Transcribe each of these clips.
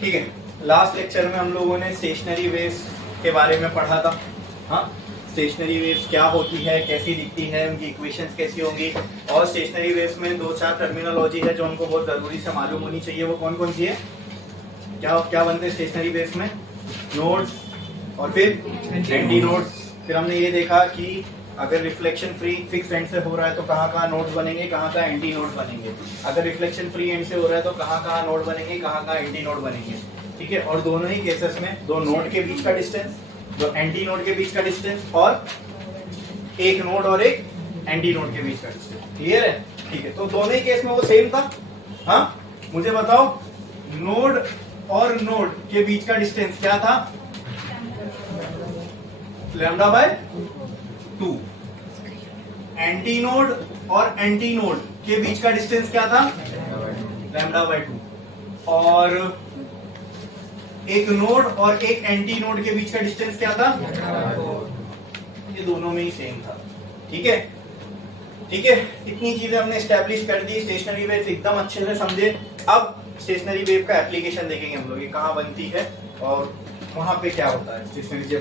ठीक है, last lecture में हम लोगों ने स्टेशनरी वेव्स के बारे में पढ़ा था। हाँ, स्टेशनरी वेव्स क्या होती है, कैसी दिखती है, उनकी इक्वेशंस कैसी होंगी, और स्टेशनरी वेव्स में 2-4 टर्मिनोलॉजी है जो हमको बहुत जरूरी से मालूम होनी चाहिए। वो कौन कौन सी है? क्या क्या बनते हैं स्टेशनरी वेव्स में? नोड्स और फिर एंटी नोड्स। फिर हमने ये देखा कि अगर रिफ्लेक्शन फ्री फिक्स एंड से हो रहा है तो कहाँ कहाँ नोड्स बनेंगे, कहाँ कहाँ एंटी नोड बनेंगे। अगर रिफ्लेक्शन फ्री एंड से हो रहा है तो कहाँ कहाँ नोड बनेंगे, कहाँ कहाँ एंटी नोड बनेंगे। ठीक है, और दोनों ही केसेस में दो नोड के बीच का डिस्टेंस, दो एंटी नोड के बीच का डिस्टेंस, और एक नोड और एक एंटी नोड के बीच का डिस्टेंस। क्लियर है? ठीक है, तो दोनों ही केस में वो सेम था। हाँ, मुझे बताओ नोड और नोड के बीच का डिस्टेंस क्या था? Lambda by 2। एंटी नोड और एंटी नोड के बीच का डिस्टेंस क्या था? Lambda by 2। और एक नोड और एक एंटी नोड के बीच का डिस्टेंस क्या था? ये दोनों में ही सेम था। ठीक है, ठीक है, इतनी चीजें हमने एस्टैब्लिश कर दी। स्टेशनरी वेव एकदम अच्छे से समझे। अब स्टेशनरी वेव का एप्लीकेशन देखेंगे हम लोग, ये कहाँ बनती है और वहां पे क्या होता है। स्टेशनरी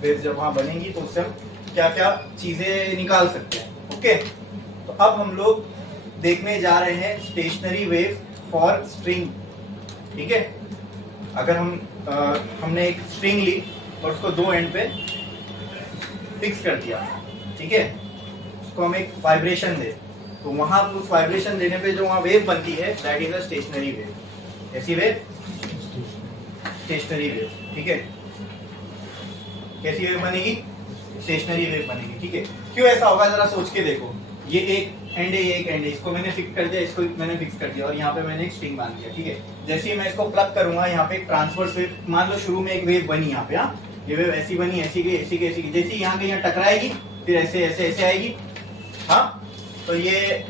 वेव जब वहां बनेंगी तो उससे हम क्या क्या चीजें निकाल सकते हैं। ओके, तो अब हम लोग देखने जा रहे हैं स्टेशनरी वेव फॉर स्ट्रिंग। ठीक है, अगर हमने एक स्ट्रिंग ली और उसको दो एंड पे फिक्स कर दिया, ठीक है, उसको हम एक वाइब्रेशन दे, तो वहां उस वाइब्रेशन देने पे जो वहां वेव बनती है that is a stationary wave. ऐसी वेव स्टेशनरी वेव। ठीक है, कैसी वेव बनेगी? स्टेशनरी वेव बनेगी। ठीक है, क्यों ऐसा होगा जरा सोच के देखो। ये एक एंड है, ये एक एंड है, इसको मैंने फिक्स कर दिया, इसको मैंने फिक्स कर दिया, और यहाँ पे मैंने एक स्ट्रिंग बांध दिया। ठीक है, जैसे ही मैं इसको प्लग करूंगा, यहाँ पे एक ट्रांसवर्स वेव, मान लो शुरू में एक वेव बनी यहाँ पे। हाँ, ये वेव ऐसी बनी, ऐसी गई, ऐसी गई, ऐसी गई, जैसे यहाँ के यहाँ टकराएगी फिर ऐसे ऐसे ऐसे आएगी। हाँ, तो ये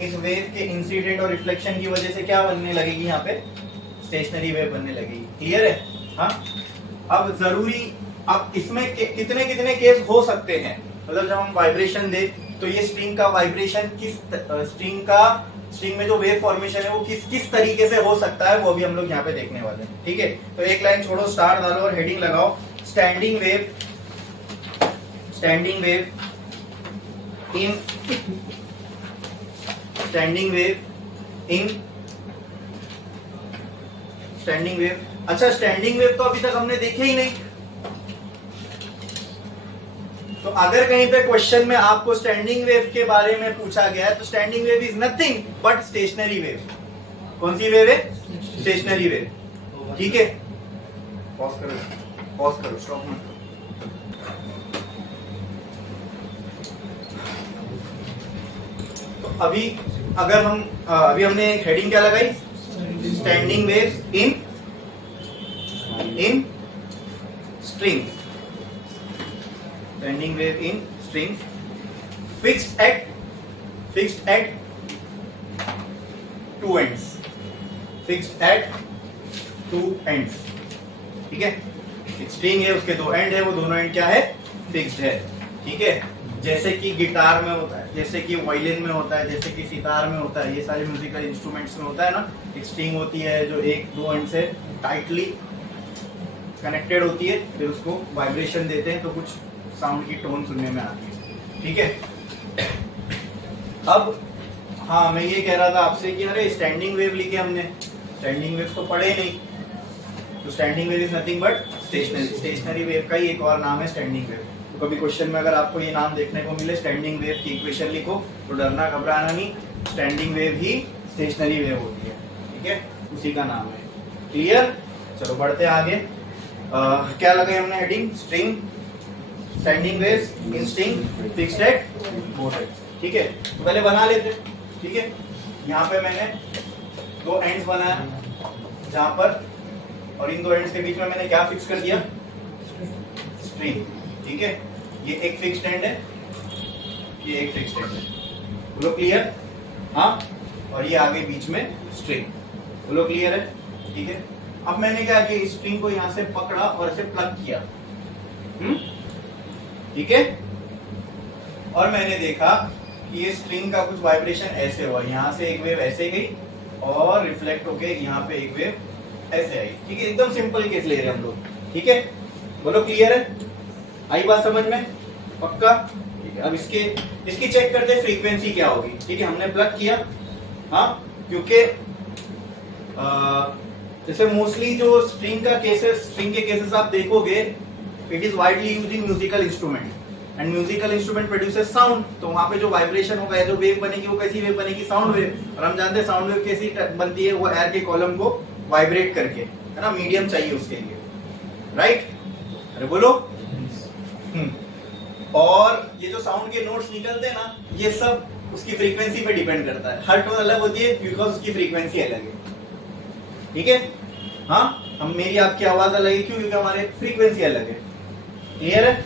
इस वेव के इंसिडेंट और रिफ्लेक्शन की वजह से क्या बनने लगेगी? यहाँ पे स्टेशनरी वेव बनने लगेगी। क्लियर है? हाँ, अब जरूरी, अब इसमें कितने कितने केस हो सकते हैं, मतलब जब हम वाइब्रेशन दे तो ये स्ट्रिंग का वाइब्रेशन किस स्ट्रिंग में जो वेव फॉर्मेशन है वो किस किस तरीके से हो सकता है, वो भी हम लोग यहाँ पे देखने वाले हैं। ठीक है, तो एक लाइन छोड़ो, स्टार डालो और हेडिंग लगाओ, standing wave. Standing wave in standing wave in standing wave. अच्छा, स्टैंडिंग वेव तो अभी तक हमने देखे ही नहीं। तो अगर कहीं पे क्वेश्चन में आपको स्टैंडिंग वेव के बारे में पूछा गया है तो standing wave is nothing but stationary wave. कौन सी वेव है? Stationary wave. ठीक है, पॉज करो, स्टॉप मत करो। तो अभी अगर हम अभी हमने एक हेडिंग क्या लगाई? Standing wave in string. Standing wave in string fixed at two ends. Fixed at two ends. ठीक है, एक स्ट्रिंग है, उसके दो एंड है, वो दोनों एंड क्या है? फिक्स्ड है। ठीक है, जैसे कि गिटार में होता है, जैसे कि वायलिन में होता है, जैसे कि सितार में होता है, ये सारे म्यूजिकल इंस्ट्रूमेंट्स में होता है ना, एक स्ट्रिंग होती है जो एक दो एंड से टाइटली कनेक्टेड होती है, फिर उसको वाइब्रेशन देते हैं तो कुछ साउंड की टोन सुनने में आती है। ठीक है, अब हाँ, मैं ये कह रहा था आपसे कि अरे स्टैंडिंग वेव लिखे हमने, स्टैंडिंग वेव तो पढ़े नहीं, तो standing wave is nothing but stationary wave का ही एक और नाम है स्टैंडिंग वेव। तो कभी क्वेश्चन में अगर आपको ये नाम देखने को मिले, स्टैंडिंग वेव की इक्वेशन लिखो, तो डरना घबराना नहीं, स्टैंडिंग वेव ही स्टेशनरी वेव होती है। ठीक है, उसी का नाम है। क्लियर? चलो बढ़ते आगे। क्या लगाई हमने heading? String, standing wave in string fixed at both ends. ठीक है, तो पहले बना लेते। ठीक है, यहाँ पे मैंने दो एंड्स बनाया जहां पर, और इन दो एंड्स के बीच में मैंने क्या फिक्स कर दिया? स्ट्रिंग। ठीक है, ये एक फिक्स्ड एंड है, ये एक फिक्स्ड एंड है। बोलो क्लियर? हाँ, और ये आगे बीच में स्ट्रिंग। बोलो क्लियर है? ठीक है, अब मैंने क्या किया? इस स्ट्रिंग को यहां से पकड़ा और इसे प्लग किया। ठीक है, और मैंने देखा कि ये स्ट्रिंग का कुछ वाइब्रेशन ऐसे हुआ, यहां से एक वेव ऐसे गई और रिफ्लेक्ट होके यहाँ पे एक वेव ऐसे आई, ठीक है, एकदम सिंपल केस ले रहे हैं हम लोग, ठीक है, बोलो क्लियर है, आई बात समझ में, पक्का, ठीक है। अब इसकी चेक करते हैं फ्रीक्वेंसी क्या होगी, ठीक है, हमने प्लग किया, हाँ, क्योंकि जैसे मोस्टली जो स्ट्रिंग के केसेस आप देखोगे, it is widely used in musical instrument, and musical instrument produces sound, तो वहां पे जो वाइब्रेशन होगा, जो वेव बनेगी वो कैसी वेव बनेगी, साउंड वेव, और हम जानते हैं साउंड वेव कैसी बनती है, वो एयर के कॉलम को वाइब्रेट करके, है ना, मीडियम चाहिए उसके लिए, राइट, अरे बोलो। और ये जो साउंड के नोट्स निकलते हैं ना, ये सब उसकी फ्रीक्वेंसी पे डिपेंड करता है, हर टोन अलग होती है बिकॉज उसकी फ्रीक्वेंसी अलग है, ठीक है, हाँ, हम मेरी आपकी आवाज अलग है, क्यों, क्योंकि हमारे फ्रीक्वेंसी अलग है, क्लियर है,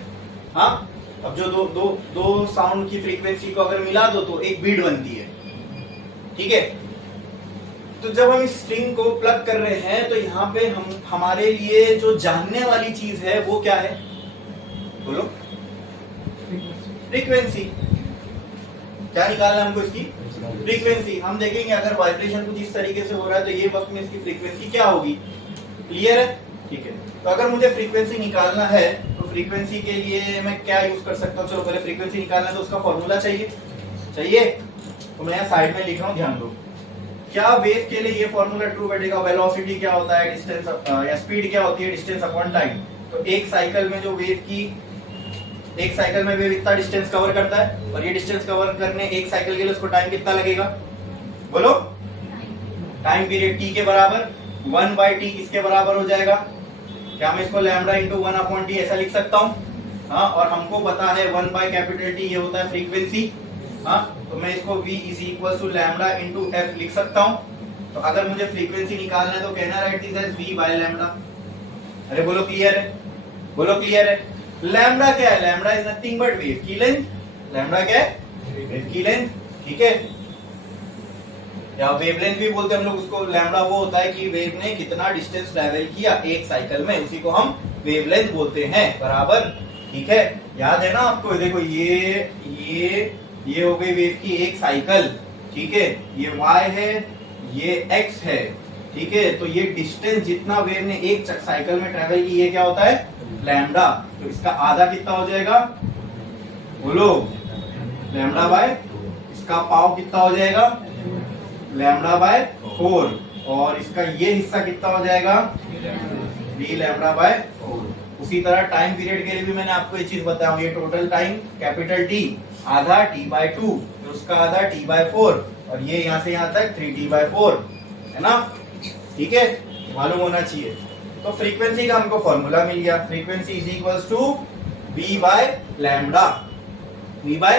हाँ। अब जो दो साउंड की फ्रीक्वेंसी को अगर मिला दो तो एक बीट बनती है, ठीक है। तो जब हम इस स्ट्रिंग को प्लग कर रहे हैं तो यहाँ पे हमारे लिए जो जानने वाली चीज है वो क्या है, बोलो, फ्रीक्वेंसी। क्या निकालना है हमको, इसकी फ्रीक्वेंसी। हम देखेंगे अगर वाइब्रेशन कुछ इस तरीके से हो रहा है तो ये वक्त में इसकी फ्रीक्वेंसी क्या होगी, क्लियर है, ठीक है। तो अगर मुझे फ्रीक्वेंसी निकालना है तो फ्रीक्वेंसी के लिए मैं क्या यूज कर सकता हूँ, चलो पहले फ्रीक्वेंसी निकालना है तो उसका फॉर्मूला चाहिए, तो मैं यहाँ साइड में लिख रहा हूँ, ध्यान दो, क्या वेव के लिए ये फॉर्मूला ट्रू बैठेगा, वेलोसिटी क्या होता है, डिस्टेंस या स्पीड क्या होती है, डिस्टेंस अपॉन टाइम। तो एक साइकिल में वेव इतना डिस्टेंस कवर करता है, और ये डिस्टेंस कवर करने एक साइकिल के लिए उसको टाइम कितना लगेगा, बोलो, टाइम पीरियड t के बराबर 1/t किसके बराबर हो जाएगा, क्या मैं इसको लैम्डा इंटू 1/t ऐसा लिख सकता हूँ, हाँ, और हमको पता है 1/T ये होता है फ्रीक्वेंसी, हाँ, तो मैं इसको v is equal to lambda into F लिख सकता हूँ। तो अगर मुझे फ्रीक्वेंसी निकालना है तो कहना write this as v by lambda, अरे बोलो क्लियर है, बोलो क्लियर है। लैम्डा क्या है, lambda is nothing but wave की लेंथ, लैम्डा क्या है, वेव की लेंथ, ठीक है, या वेवलेंथ भी बोलते हैं हम लोग उसको। लैम्डा वो होता है कि वेव ने कितना डिस्टेंस ट्रैवल किया एक साइकिल में, उसी को हम वेवलेंथ बोलते हैं, बराबर, ठीक है, याद है ना आपको। देखो ये हो गई वेव की एक साइकिल, ठीक है, ये y है, ये x है, ठीक है। तो ये डिस्टेंस जितना वेव ने एक साइकिल में ट्रैवल की, ये क्या होता है, लैम्डा। तो इसका आधा कितना हो जाएगा, बोलो, लैम्डा बाय, इसका पाव कितना हो जाएगा, लैम्डा बाय 4, और इसका ये हिस्सा कितना हो जाएगा, d लैम्डा बाय 4। उसी तरह टाइम पीरियड के लिए भी मैंने आपको ये चीज बताया, ये टोटल टाइम कैपिटल T आधा T/2, उसका आधा T/4, और ये यहाँ से यहाँ तक 3T/4, है ना, ठीक है, मालूम होना चाहिए। तो फ्रीक्वेंसी का हमको फॉर्मूला मिल गया, frequency is equals to v by lambda, v by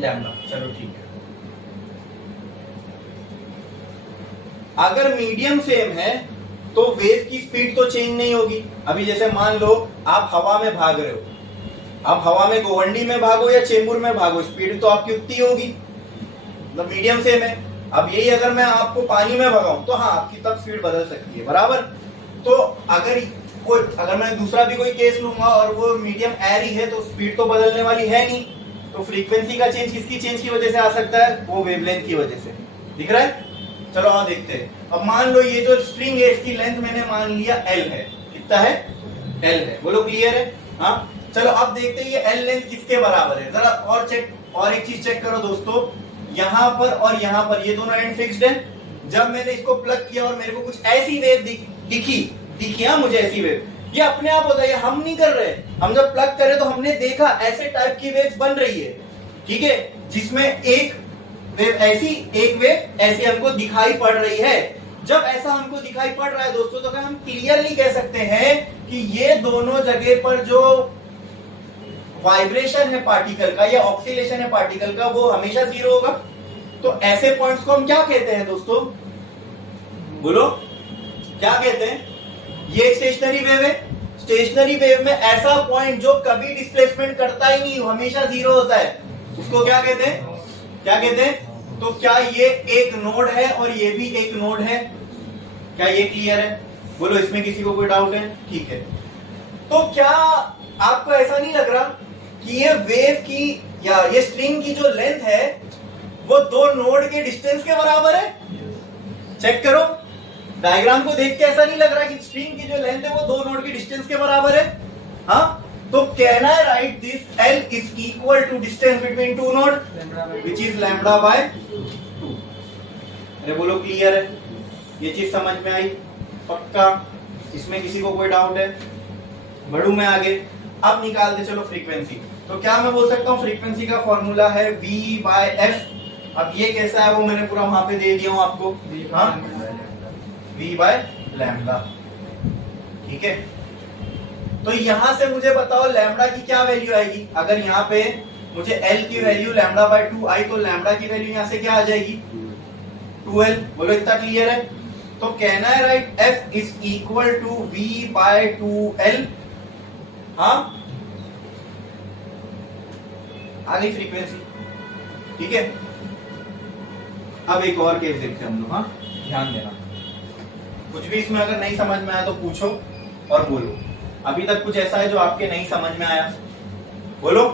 lambda, चलो ठीक है। अगर मीडियम सेम है तो वेव की स्पीड तो चेंज नहीं होगी। अभी जैसे मान लो आप हवा में भाग रहे हो, आप हवा में गोवंडी में भागो या चेंबूर में भागो, स्पीड तो आपकी उतनी होगी, मतलब मीडियम सेम है। अब यही अगर मैं आपको पानी में भगाऊं तो हाँ, आपकी तब स्पीड बदल सकती है, बराबर। तो अगर मैं दूसरा भी कोई केस लूंगा और वो मीडियम एयर ही है तो स्पीड तो बदलने वाली है नहीं, तो फ्रीक्वेंसी का चेंज किसकी चेंज की वजह से आ सकता है, वो वेवलेंथ की वजह से, दिख रहा है। चलो हाँ देखते हैं। अब मान लो ये जो स्ट्रिंग है इसकी लेंथ मैंने मान लिया L है, कितना है, L है, बोलो क्लियर है, हाँ। चलो अब देखते हैं ये L लेंथ किसके बराबर है, जरा और एक चीज चेक करो दोस्तों, यहाँ पर और यहाँ पर ये दोनों एंड फिक्स्ड है। जब मैंने इसको प्लग किया और मेरे को कुछ ऐसी वेव दिखी हाँ, मुझे ऐसी वेव, ये अपने आप होता है, हम नहीं कर रहे। हम जब प्लग करे तो हमने देखा ऐसे टाइप की वेव बन रही है, ठीक है, जिसमें एक वेव ऐसी, एक वेव ऐसी हमको दिखाई पड़ रही है। जब ऐसा हमको दिखाई पड़ रहा है दोस्तों, तो क्या हम क्लियरली कह सकते हैं कि ये दोनों जगह पर जो वाइब्रेशन है पार्टिकल का या ऑक्सीलेशन है पार्टिकल का, वो हमेशा 0 होगा। तो ऐसे पॉइंट्स को हम क्या कहते हैं दोस्तों, बोलो क्या कहते हैं। ये स्टेशनरी वेव है, स्टेशनरी वेव में ऐसा पॉइंट जो कभी डिस्प्लेसमेंट करता ही नहीं, हमेशा 0 होता है, उसको क्या कहते हैं, क्या कहते हैं। तो क्या ये एक नोड है और ये भी एक नोड है, क्या ये क्लियर है, बोलो, इसमें किसी को कोई डाउट है, ठीक है। तो क्या आपको ऐसा नहीं लग रहा कि ये वेव की या ये स्ट्रिंग की जो लेंथ है वो दो नोड के डिस्टेंस के बराबर है, चेक करो, डायग्राम को देख के ऐसा नहीं लग रहा कि स्ट्रिंग की जो लेंथ है वो दो नोड की डिस्टेंस के बराबर है। हाँ, तो can I write this L is equal to distance between two node which is lambda by 2। अरे बोलो क्लियर है, ये चीज समझ में आई पक्का? इसमें किसी को कोई डाउट है? बढ़ू मैं आगे। अब निकाल दे चलो फ्रीक्वेंसी। तो क्या मैं बोल सकता हूँ फ्रीक्वेंसी का फॉर्मूला है V बाय एफ। अब ये कैसा है वो मैंने पूरा वहां पे दे दिया हूं आपको। हाँ, V बाय लैम्बडा। ठीक है, तो यहां से मुझे बताओ लैम्बडा की क्या वैल्यू आएगी। अगर यहाँ पे मुझे L की वैल्यू लैम्बडा बाय 2 आई तो लैम्बडा की वैल्यू यहां से क्या आ जाएगी 2L। बोलो इतना क्लियर है? तो can I write F is equal to V by 2L। हाँ, आ गई फ्रीक्वेंसी। ठीक है, अब एक और केस देखते हैं हम लोग। हाँ, ध्यान देना, कुछ भी इसमें अगर नहीं समझ में आया तो पूछो और बोलो। अभी तक कुछ ऐसा है जो आपके नहीं समझ में आया, बोलो।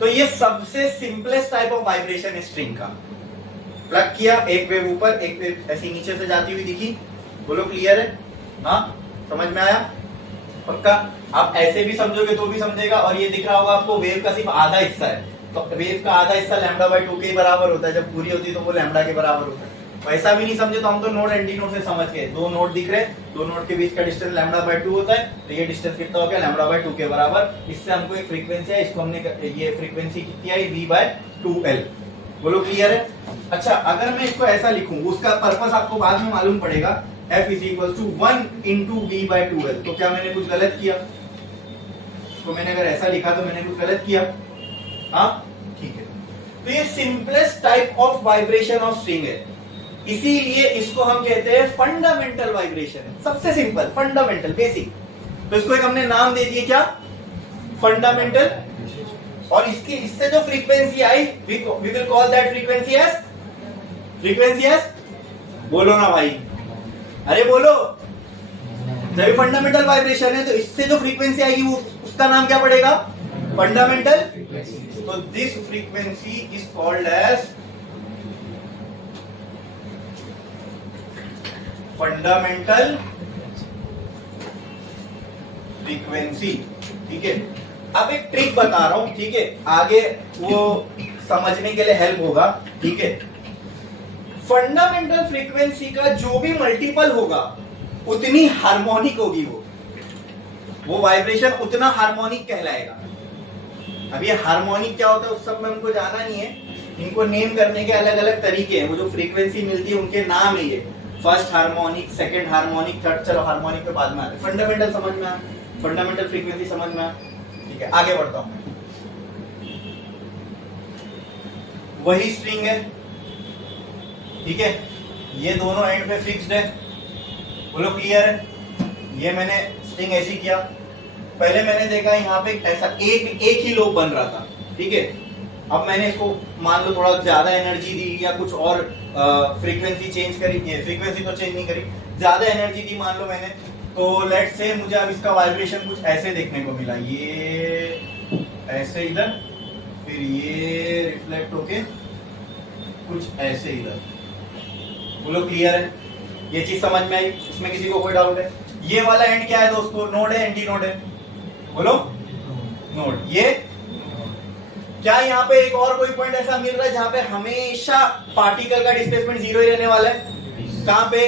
तो ये सबसे सिंपलेस्ट टाइप ऑफ वाइब्रेशन है स्ट्रिंग का। प्लग किया, एक वेव ऊपर एक वेव ऐसी नीचे से जाती हुई दिखी। बोलो क्लियर है? हाँ, समझ में आया पक्का? आप ऐसे भी समझोगे तो भी समझेगा। और ये दिख रहा होगा आपको वेव का सिर्फ आधा हिस्सा है, तो वेव का आधा हिस्सा लैम्बडा बाय 2 के बराबर होता है। जब पूरी होती है तो वो लैम्बडा के बराबर होता है। वैसा भी नहीं समझे तो हम तो नोड एंटी नोड से समझ गए। दो नोड दिख रहे, दो नोड के बीच का डिस्टेंस लैम्बडा बाय 2 होता है, तो ये डिस्टेंस कितना हो गया लैम्बडा बाय 2 के बराबर। इससे हमको एक फ्रीक्वेंसी है, इसको हमने ये फ्रीक्वेंसी कितनी आई V बाय 2L। बोलो क्लियर है? अच्छा, अगर मैं इसको ऐसा लिखूं, उसका पर्पस आपको बाद में मालूम पड़ेगा। F is equal to 1 into V by 2L। तो क्या मैंने कुछ गलत किया? तो मैंने अगर ऐसा लिखा तो मैंने कुछ गलत किया? हाँ, ठीक है। तो ये simplest type of vibration of string है, इसीलिए इसको हम कहते हैं फंडामेंटल वाइब्रेशन। सबसे सिंपल, फंडामेंटल, बेसिक। तो इसको एक हमने नाम दे दिया, क्या? फंडामेंटल। और इसकी इससे जो फ्रीक्वेंसी आई we will call that frequency S. बोलो ना भाई, अरे बोलो। जब फंडामेंटल वाइब्रेशन है तो इससे जो फ्रीक्वेंसी आएगी वो उसका नाम क्या पड़ेगा? फंडामेंटल। तो this frequency is called as fundamental frequency. ठीक है, अब एक ट्रिक बता रहा हूं, ठीक है, आगे वो समझने के लिए हेल्प होगा। ठीक है, फंडामेंटल फ्रीक्वेंसी का जो भी मल्टीपल होगा उतनी हार्मोनिक होगी, वो वाइब्रेशन उतना हार्मोनिक कहलाएगा। अब ये हार्मोनिक क्या होता है उस सब में हमको जाना नहीं है, इनको नेम करने के अलग अलग तरीके हैं। वो जो फ्रीक्वेंसी मिलती है उनके नाम है ये, first harmonic, second harmonic, third. चलो हार्मोनिक पे बाद में आते हैं, फंडामेंटल समझ में आया, फंडामेंटल फ्रीक्वेंसी समझ में आया। ठीक है, आगे बढ़ता हूं। वही स्ट्रिंग है, ठीक है, ये दोनों एंड पे फिक्स्ड है। बोलो क्लियर है? ये मैंने स्ट्रिंग ऐसी किया, पहले मैंने देखा यहाँ पे ऐसा एक ही लूप बन रहा था। ठीक है, अब मैंने इसको मान लो थोड़ा ज्यादा एनर्जी दी या कुछ और फ्रीक्वेंसी चेंज करी, फ्रीक्वेंसी तो चेंज नहीं करी, ज्यादा एनर्जी दी मान लो मैंने। तो लेट्स से मुझे अब इसका वाइब्रेशन कुछ ऐसे देखने को मिला, ये ऐसे इधर, फिर ये रिफ्लेक्ट होके कुछ ऐसे इधर। बोलो क्लियर है? ये चीज समझ में आई? इसमें किसी को कोई डाउट है? ये वाला एंड क्या है दोस्तों? नोड है, एंटी नोड है? बोलो नोड। ये क्या यहाँ पे एक और कोई पॉइंट ऐसा मिल रहा है जहां पे हमेशा पार्टिकल का डिस्प्लेसमेंट जीरो ही रहने वाला है? कहां पे?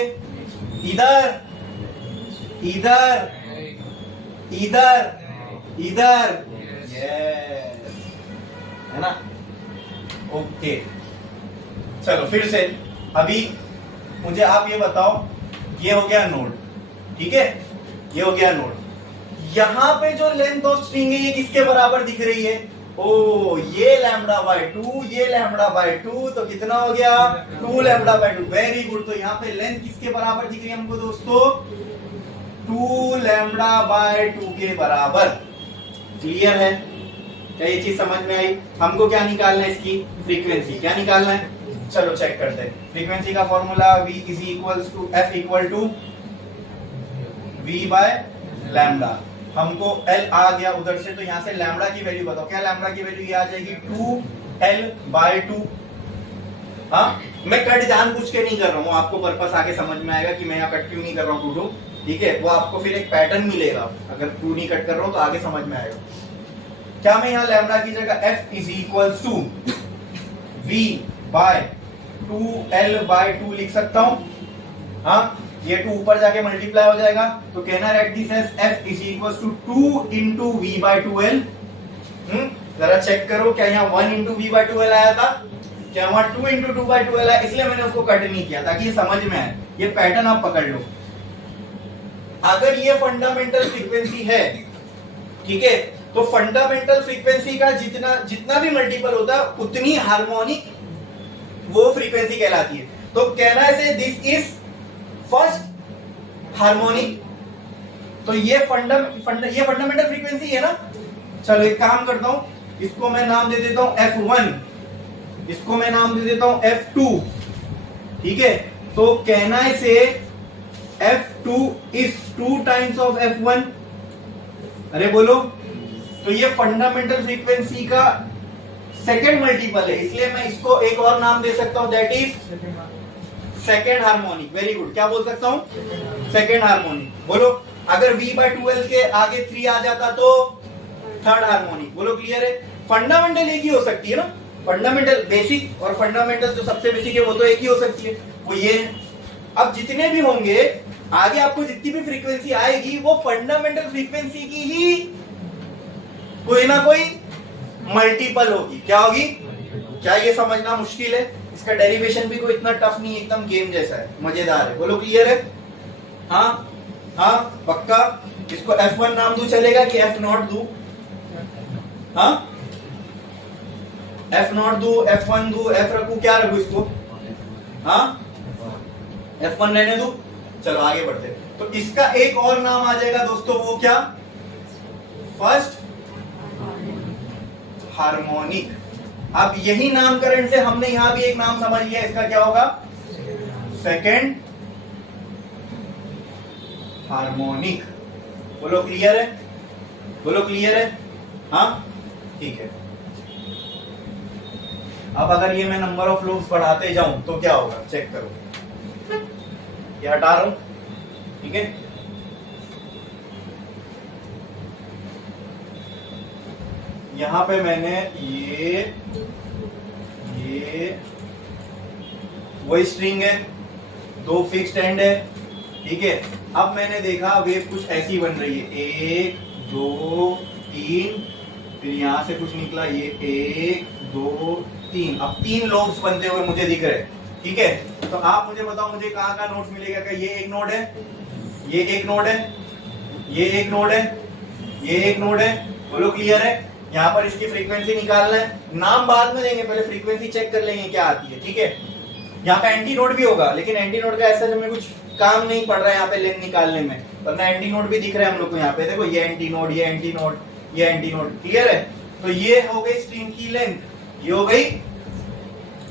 इधर, इधर, इधर, इधर। यस, है ना? ओके, चलो फिर से अभी मुझे आप ये बताओ, ये हो गया नोड, ठीक है, ये हो गया नोड। यहां पे जो लेंथ ऑफ स्ट्रिंग है ये किसके बराबर दिख रही है? ओ, ये लैम्बडा बाय 2, ये लैम्बडा बाय 2, तो कितना हो गया? 2 लैम्बडा बाय 2। Very good. तो यहाँ पे लेंथ किसके बराबर दिख रही है हमको दोस्तों? 2 लैम्बडा बाय 2 के बराबर। क्लियर है? क्या ये चीज समझ में आई? हमको क्या निकालना है? इसकी फ्रीक्वेंसी। क्या निकालना है? चलो चेक करते हैं। फ्रीक्वेंसी का formula V is equals to F equal to V by lambda. हमको L आ गया उधर से, तो यहां से लैम्बडा की वैल्यू बताओ। क्या लैम्बडा की वैल्यू ये आ जाएगी? 2L bye 2। हाँ, मैं कट जानबूझ के नहीं कर रहा हूँ, आपको पर्पस आगे समझ में आएगा कि मैं यहाँ कट क्यों नहीं कर रहा हूँ 2 2, ठीक है। वो आपको फिर एक पैटर्न मिलेगा, अगर 2 नहीं कट कर रहा हूँ तो आगे समझ में आएगा। क्या मैं यहाँ लैम्डा की जगह f is equals to v by 2l/2 लिख सकता हूँ? हाँ, ये 2 ऊपर जाके मल्टीप्लाई हो जाएगा, तो कहना write this as f is equals to 2 into v/2l। जरा चेक करो, क्या यहाँ 1 इंटू v/2l आया था? क्या वहां 2 इंटू 2/2l आया? इसलिए मैंने उसको कट नहीं किया, ताकि ये समझ में आए, ये पैटर्न आप पकड़ लो। अगर ये फंडामेंटल फ्रीक्वेंसी है, ठीक है, तो फंडामेंटल फ्रीक्वेंसी का जितना भी मल्टीपल होता है उतनी हार्मोनिक वो फ्रीक्वेंसी कहलाती है। तो कहना है दिस इज फर्स्ट हार्मोनिक। तो ये फंडामेंटल फ्रीक्वेंसी है ना। चलो एक काम करता हूं, इसको मैं नाम दे देता हूं F1, इसको मैं नाम दे देता हूं F2, ठीक है। तो कहना है से F2 is 2 times of F1। अरे बोलो, तो ये फंडामेंटल फ्रीक्वेंसी का सेकंड मल्टीपल है, इसलिए मैं इसको एक और नाम दे सकता हूं, that is second harmonic. Very good, क्या बोल सकता हूं? Second harmonic. बोलो, अगर v/2l के आगे 3 आ जाता तो थर्ड हार्मोनिक। बोलो, क्लियर है? फंडामेंटल एक ही हो सकती है ना, फंडामेंटल बेसिक और फंडामेंटल जो सबसे बेसिक है वो तो एक ही हो सकती है, वो ये है। अब जितने भी होंगे आगे, आपको जितनी भी फ्रीक्वेंसी आएगी वो फंडामेंटल फ्रीक्वेंसी की ही कोई ना कोई मल्टीपल होगी। क्या होगी? क्या ये समझना मुश्किल है? इसका डेरिवेशन भी कोई इतना टफ नहीं, एकदम गेम जैसा है, मजेदार है। बोलो, क्लियर है? हाँ हाँ, पक्का। इसको F1 नाम दूं चलेगा कि F0 दूं? हाँ, F0 दूं, F1 दूं, F रखूं, क्या रखूं इसको? हाँ, F1 रहने दूं। चलो आगे बढ़ते। तो इसका एक और नाम आ जाएगा दोस्तों, वो क्या? First harmonic. अब यही नामकरण से हमने यहां भी एक नाम समझ लिया, इसका क्या होगा? Second harmonic. बोलो, क्लियर है? बोलो, क्लियर है? हाँ, ठीक है। अब अगर ये मैं नंबर ऑफ लूप्स बढ़ाते जाऊं तो क्या होगा? चेक करो, ये हटा रहा हूं, ठीक है। यहां पे मैंने ये वही स्ट्रिंग है, 2 फिक्स्ड एंड है, ठीक है। अब मैंने देखा वेव कुछ ऐसी बन रही है, 1 2 3, फिर यहां से कुछ निकला, ये 1 2 3। अब 3 लोब्स बनते हुए मुझे दिख रहे, ठीक है। तो आप मुझे बताओ, मुझे कहां का नोट्स मिलेगा? क्या ये एक नोड है, ये एक नोड है, ये एक नोड है, ये एक नोड है? बोलो, क्लियर है? यहाँ पर इसकी फ्रीक्वेंसी निकालना है, नाम बाद में देंगे, पहले फ्रीक्वेंसी चेक कर लेंगे क्या आती है, ठीक है। यहाँ पे एंटी नोड भी होगा, लेकिन एंटी नोड का ऐसा हमें कुछ काम नहीं पड़ रहा है यहाँ पे लेंथ निकालने में, वरना एंटी नोड भी दिख रहा है हम लोग को यहाँ पे। देखो, ये एंटी नोड, ये एंटी नोड, ये एंटी नोड, क्लियर है? तो ये हो गई स्ट्रिंग की लेंथ, ये हो गई।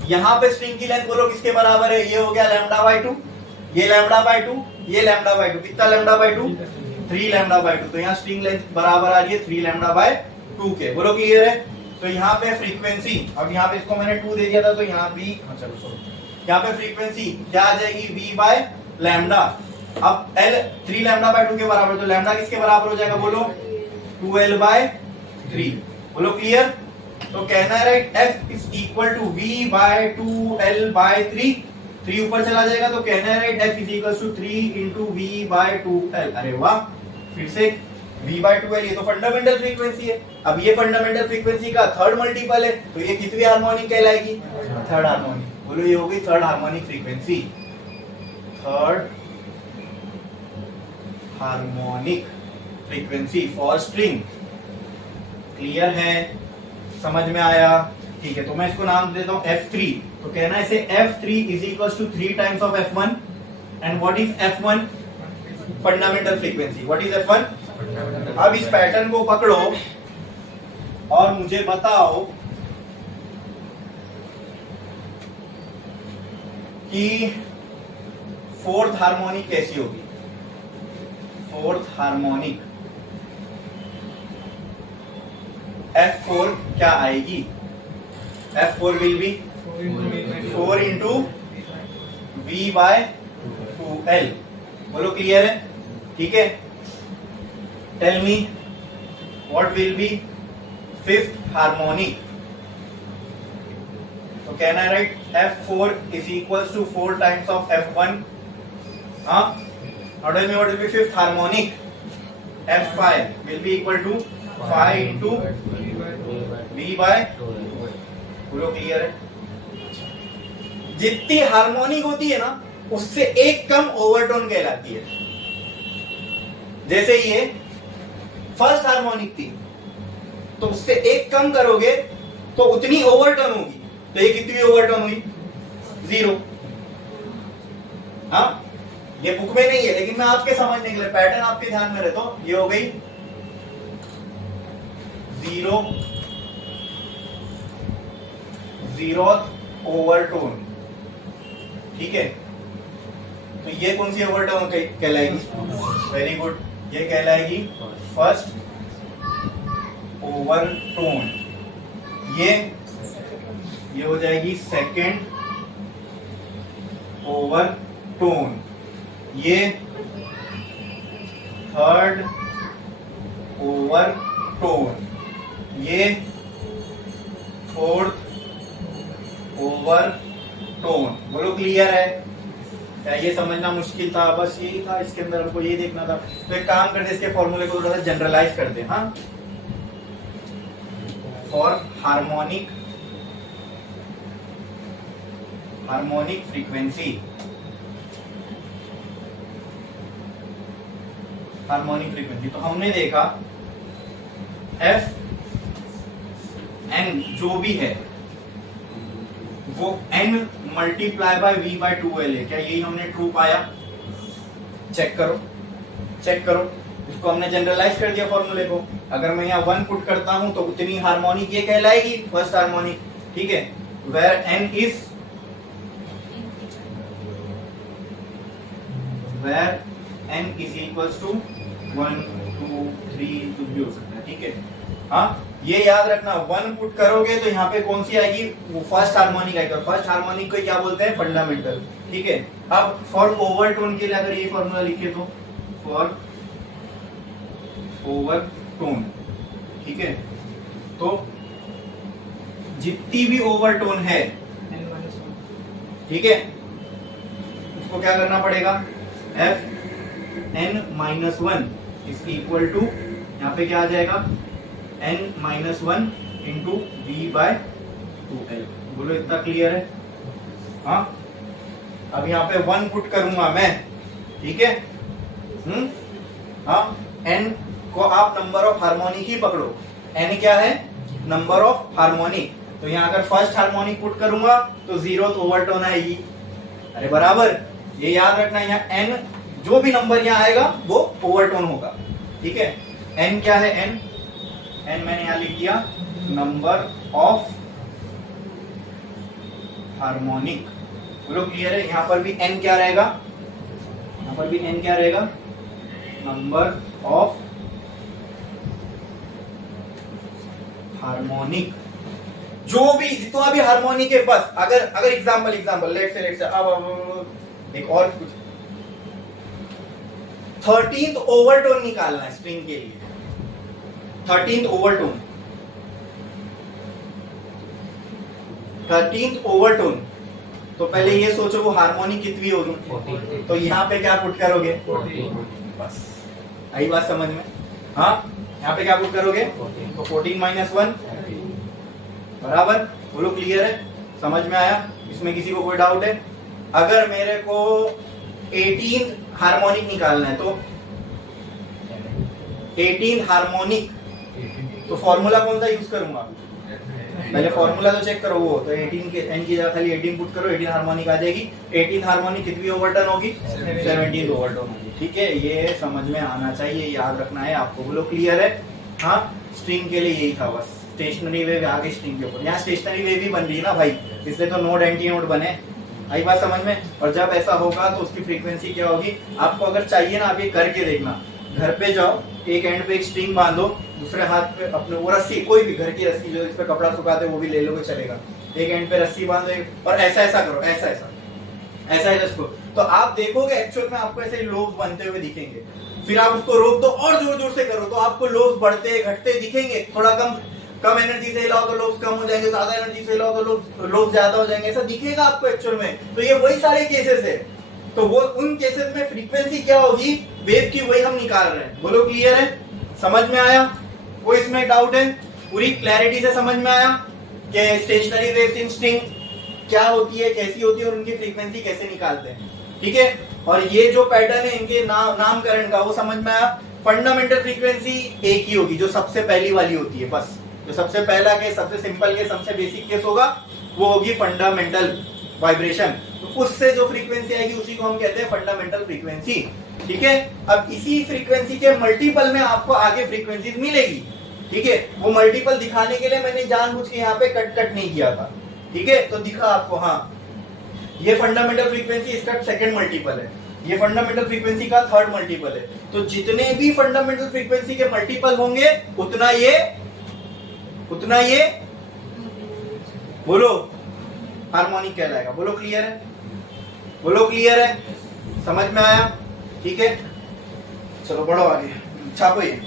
यहाँ पे स्ट्रिंग की लेंथ बोलो किसके बराबर है? ये हो गया λ/2, ये λ/2, ये λ/2। कितना λ/2? 3 λ/2। तो यहाँ स्ट्रिंग लेंथ बराबर आ रही है 3 λ/2 के। बोलो, क्लियर है? तो यहाँ पे फ्रीक्वेंसी, अब यहाँ पे इसको मैंने 2 दे दिया था, तो यहाँ भी चलो यहाँ पे फ्रीक्वेंसी क्या आ जाएगी? v/λ। अब l 3 λ/2 के बराबर, तो लैम्डा किसके बराबर हो जाएगा? बोलो, 2l/3। बोलो, क्लियर? तो कहना है write, f is equal to v/2l/3। 3 ऊपर चला जाएगा, तो कहना है write, f is equal to 3 into v/2l। अरे वाह, फिर से v/2l, ये तो फंडामेंटल फ्रीक्वेंसी है। अब ये फंडामेंटल फ्रीक्वेंसी का थर्ड मल्टीपल है, तो ये कितनी हार्मोनिक कहलाएगी? Third harmonic. बोलो, ये हो गई third harmonic frequency, third harmonic frequency for string. Clear है? समझ में आया? ठीक है, तो मैं इसको नाम देता हूं F3। तो कहना है इसे F3 is equal to 3 times of F1। And what is F1? Fundamental frequency. What is F1? अब इस पैटर्न को पकड़ो और मुझे बताओ कि फोर्थ हार्मोनिक कैसी होगी? फोर्थ हार्मोनिक F4 क्या आएगी? F4 will be 4 into V by 2l। बोलो क्लियर है? ठीक है, tell me what will be fifth harmonic. तो कहना है write F4 is equals to 4 times of F1. हाँ, now tell me what will be fifth harmonic. F5 will be equal to 5 into V by, बोलो clear है? जितनी harmonic होती है ना उससे एक कम ओवरटोन कहलाती है। जैसे ये फर्स्ट हार्मोनिक थी तो उससे एक कम करोगे तो उतनी ओवरटोन होगी। तो ये कितनी ओवरटोन हुई? 0। हाँ, ये बुक में नहीं है लेकिन मैं आपके समझने के लिए पैटर्न आपके ध्यान में रहता हूं। ये हो गई 0th ओवरटोन। ठीक है, तो ये कौन सी ओवरटोन कहलाएगी? वेरी गुड, ये कहलाएगी फर्स्ट ओवरटोन। ये हो जाएगी सेकंड ओवरटोन। ये थर्ड ओवरटोन। ये फोर्थ ओवरटोन। बोलो क्लियर है? क्या ये समझना मुश्किल था? बस यही था, इसके अंदर हमको ये देखना था। तो एक काम करते, इसके फॉर्मूले को थोड़ा सा जनरलाइज करते हैं। हाँ, for harmonic frequency, harmonic frequency तो हमने देखा एफ एन जो भी है वो n multiply by v by 2l है। क्या यही हमने ट्रू पाया? चेक करो, चेक करो। इसको हमने जनरलाइज कर दिया फॉर्मूले को। अगर मैं यहाँ 1 पुट करता हूं तो उतनी हार्मोनिक ये कहलाएगी फर्स्ट हार्मोनिक। ठीक है, where n is equals to 1 2 3 कुछ भी हो सकता है। ठीक है, हाँ, ये याद रखना। 1 पुट करोगे तो यहाँ पे कौन सी आएगी? वो फर्स्ट हार्मोनिक आएगी। फर्स्ट हार्मोनिक को क्या बोलते हैं? फंडामेंटल। ठीक है, अब फॉर ओवरटोन के लिए अगर ये फॉर्मूला लिखे तो फॉर ओवरटोन, ठीक है, तो जितनी भी ओवरटोन है, ठीक है, उसको क्या करना पड़ेगा? F n minus 1 is equal to, यहाँ पे क्या आ जाएगा? n minus 1 into V by 2l। बोलो इतना क्लियर है? हाँ, अब यहाँ पे 1 पुट करूंगा मैं। ठीक है, हाँ, n को आप नंबर ऑफ हार्मोनिक ही पकड़ो। n क्या है? Number of harmonic. तो यहाँ अगर फर्स्ट हार्मोनिक पुट करूंगा तो 0th ओवरटोन आएगी। अरे बराबर, ये याद रखना, यहाँ n जो भी नंबर यहाँ आएगा वो ओवरटोन होगा। ठीक है, n क्या है? n मैंने यहां लिख दिया नंबर ऑफ हार्मोनिक। बोलो क्लियर है? यहां पर भी n क्या रहेगा? यहां पर भी n क्या रहेगा? Number of harmonic. जो भी जितना भी हार्मोनिक है, बस अगर एग्जांपल लेट्स से अब एक और कुछ 13th ओवरटोन निकालना है स्ट्रिंग के लिए। 13th ओवरटोन, तो पहले ये सोचो वो हार्मोनिक कितनी होगी। तो यहाँ पे क्या पुट करोगे? 14। बस आई बात समझ में? हाँ, यहाँ पे क्या पुट करोगे? तो 14 माइनस 1 बराबर। बोलो क्लियर है? समझ में आया? इसमें किसी को कोई डाउट है? अगर मेरे को 18 हार्मोनिक निकालना है तो 18 हार्मोनिक, तो फॉर्मूला कौन सा यूज करूंगा? पहले फॉर्मूला तो चेक करो। वो तो 18 के n की जगह खाली 18 पुट करो, 18 हार्मोनिक आ जाएगी। 18 हार्मोनिक कितनी ओवरटर्न होगी? 17 ओवरटर्न होगी। ठीक है, ये समझ में आना चाहिए, याद रखना है आपको। बोलो क्लियर है? हाँ, स्ट्रिंग के लिए यही था बस। स्टेशनरी वेव आगे स्ट्रिंग के ऊपर, यहाँ स्टेशनरी वेव भी बन रही है ना भाई, इसलिए तो नोड एंटी नोड बने। आई बात समझ में? और जब ऐसा होगा तो उसकी फ्रीक्वेंसी क्या होगी? आपको अगर चाहिए ना, आप ये करके देखना। घर पे जाओ, एक एंड पे एक स्ट्रिंग बांधो, दूसरे हाथ पे अपने वो रस्सी, कोई भी घर की रस्सी जो इस पे कपड़ा सुखाते वो भी ले लो, चलेगा। एक एंड पे रस्सी बांधो और ऐसा ऐसा करो, ऐसा ऐसा ऐसा ऐसा इसको, तो आप देखोगे एक्चुअल में आपको ऐसे लोब्स बनते हुए दिखेंगे। फिर आप उसको रोक दो और जोर जोर से करो तो आपको लोब्स बढ़ते घटते दिखेंगे। थोड़ा कम एनर्जी से हिलाओ तो लोब्स कम हो जाएंगे, ज्यादा एनर्जी से हिलाओ तो लोब्स ज्यादा हो जाएंगे, ऐसा दिखेगा आपको एक्चुअल में। तो ये वही सारे केसेस है। तो वो उन केसेस में फ्रीक्वेंसी क्या होगी वेव की, वही हम निकाल रहे हैं। बोलो क्लियर है, समझ में आया? कोई इसमें डाउट है? पूरी क्लैरिटी से समझ में आया कि स्टेशनरी वेव्स इन स्ट्रिंग क्या होती है, कैसी होती है और उनकी फ्रीक्वेंसी कैसे निकालते हैं, ठीक है। और ये जो पैटर्न है इनके नामकरण का वो समझ में आया। फंडामेंटल फ्रीक्वेंसी एक ही होगी जो सबसे पहली वाली होती है, बस जो सबसे पहला केस, सबसे सिंपल केस, सबसे बेसिक केस होगा वो होगी फंडामेंटल वाइब्रेशन। तो उससे जो फ्रीक्वेंसी आएगी उसी को हम कहते हैं फंडामेंटल फ्रीक्वेंसी, ठीक है। अब इसी फ्रीक्वेंसी के मल्टीपल में आपको आगे फ्रीक्वेंसीज मिलेगी, ठीक है। वो मल्टीपल दिखाने के लिए मैंने जानबूझ के यहाँ पे कट नहीं किया था, ठीक है। तो दिखा आपको, हाँ ये फंडामेंटल फ्रीक्वेंसी इसका सेकंड मल्टीपल है, ये फंडामेंटल फ्रीक्वेंसी का थर्ड मल्टीपल है। तो जितने भी फंडामेंटल फ्रीक्वेंसी के मल्टीपल होंगे उतना ये बोलो हार्मोनिक कहलाएगा। बोलो क्लियर है, बोलो क्लियर है, समझ में आया? ठीक है, चलो बढ़ो आगे, छापो ये।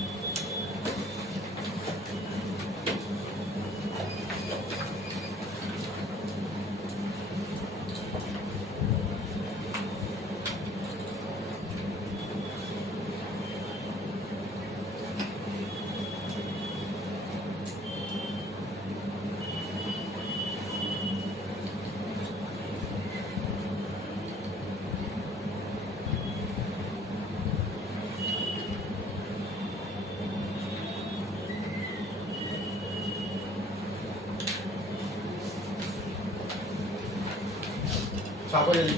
छापो जल्दी।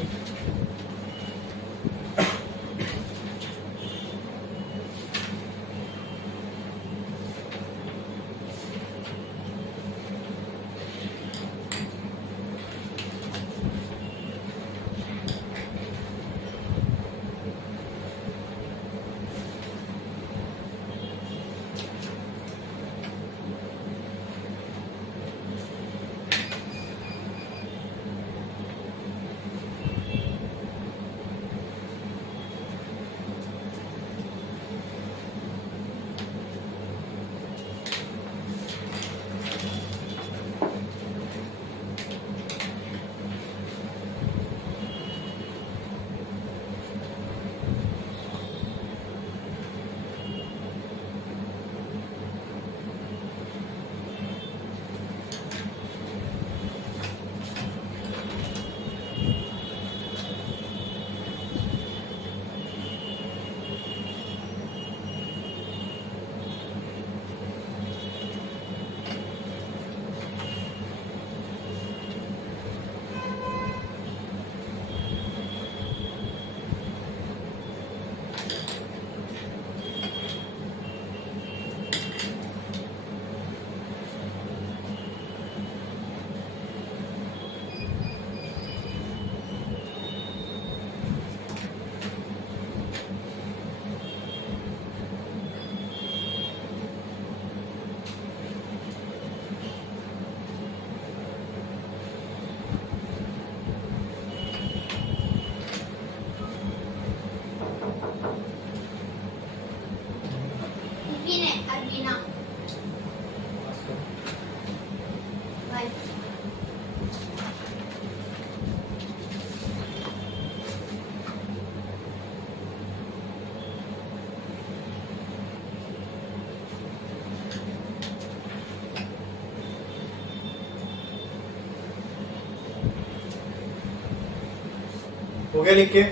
हो गया लिख के?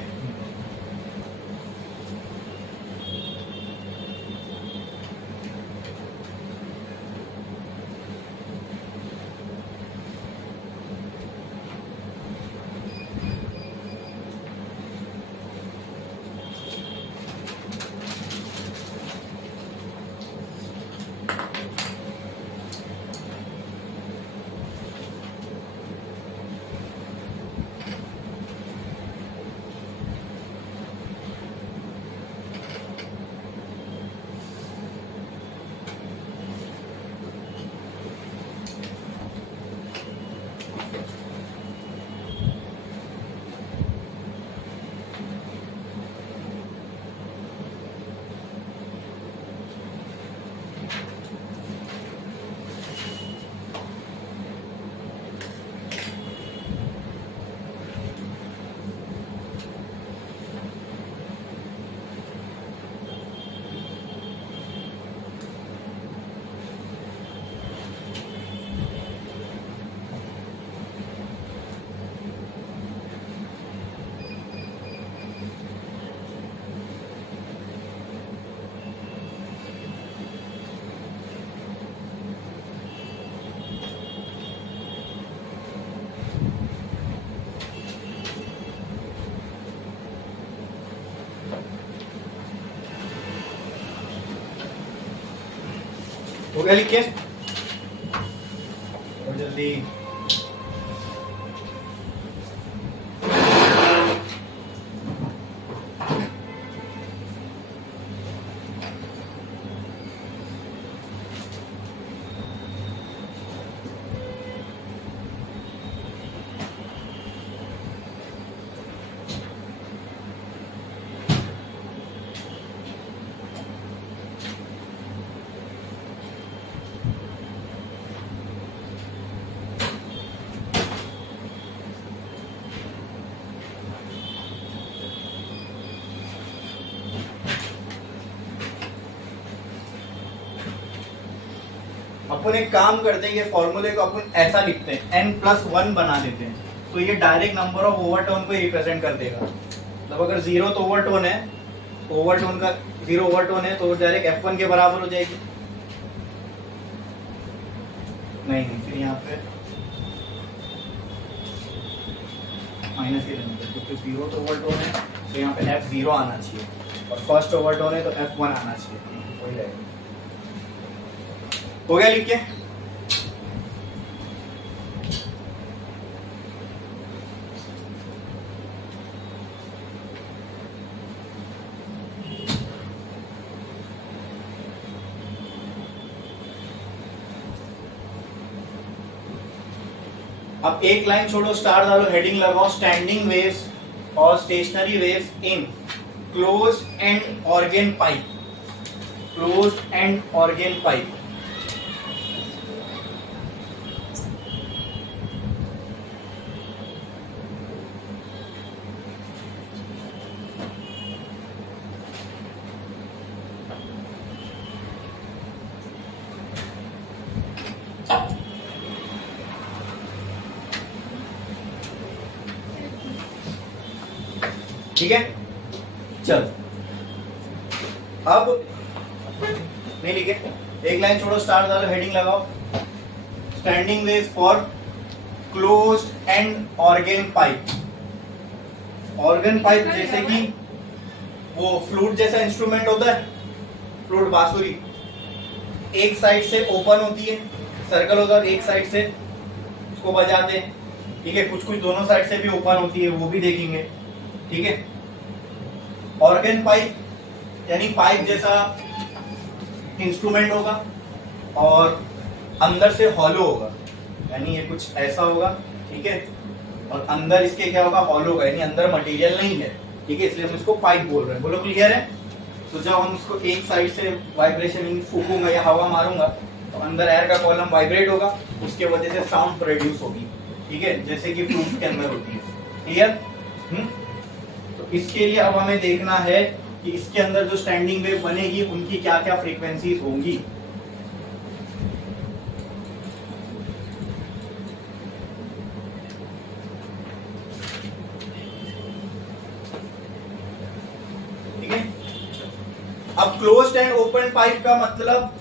हो गया, लिख के और जल्दी। अपन एक काम करते हैं, ये फॉर्मूले को अपन ऐसा लिखते हैं, n+1 बना देते हैं, तो ये डायरेक्ट नंबर ऑफ ओवरटोन को रिप्रेजेंट कर देगा। मतलब अगर 0 तो ओवरटोन है, ओवरटोन का 0 ओवरटोन है तो डायरेक्ट F1 के बराबर हो जाएगी। नहीं, फिर यहाँ पे माइनस ही रहना चाहिए, क्योंकि 0 तो ओवरटोन है तो यहाँ पे F0 आना चाहिए, और फर्स्ट ओवरटोन है तो F1 आना चाहिए, वही रहेगा। हो गया, लिख के अब एक लाइन छोड़ो, स्टार डालो, हेडिंग लगाओ, स्टैंडिंग वेव्स और stationery waves in closed end organ pipe, closed end organ pipe. ठीक है, चल अब नहीं लिखे, एक लाइन छोड़ो, स्टार डालो, हेडिंग लगाओ, standing waves for closed end organ pipe. Organ pipe जैसे कि वो फ्लूट जैसा इंस्ट्रूमेंट होता है, फ्लूट बांसुरी, एक साइड से ओपन होती है, सर्कल होता है, एक साइड से उसको बजाते हैं। ठीक है, कुछ कुछ दोनों साइड से भी ओपन होती है, वो भी देखेंगे। ठीक है, ऑर्गन पाइप यानी पाइप जैसा इंस्ट्रूमेंट होगा और अंदर से हॉलो होगा, यानी ये कुछ ऐसा होगा। ठीक है, और अंदर इसके क्या होगा, हॉलो होगा, यानी अंदर मटेरियल नहीं है। ठीक है, इसलिए हम इसको पाइप बोल रहे हैं। बोलो क्लियर है? तो जब हम उसको एक साइड से वाइब्रेशन फूकूंगा या हवा मारूंगा तो अंदर एयर का कॉलम वाइब्रेट होगा, उसके वजह से साउंड प्रोड्यूस होगी। ठीक है, जैसे कि फ्लूट के अंदर होती है। क्लियर? तो इसके लिए अब हमें देखना है कि इसके अंदर जो स्टैंडिंग वेव बनेगी उनकी क्या क्या फ्रीक्वेंसीज होंगी। ठीक है, अब क्लोज्ड एंड ओपन पाइप का मतलब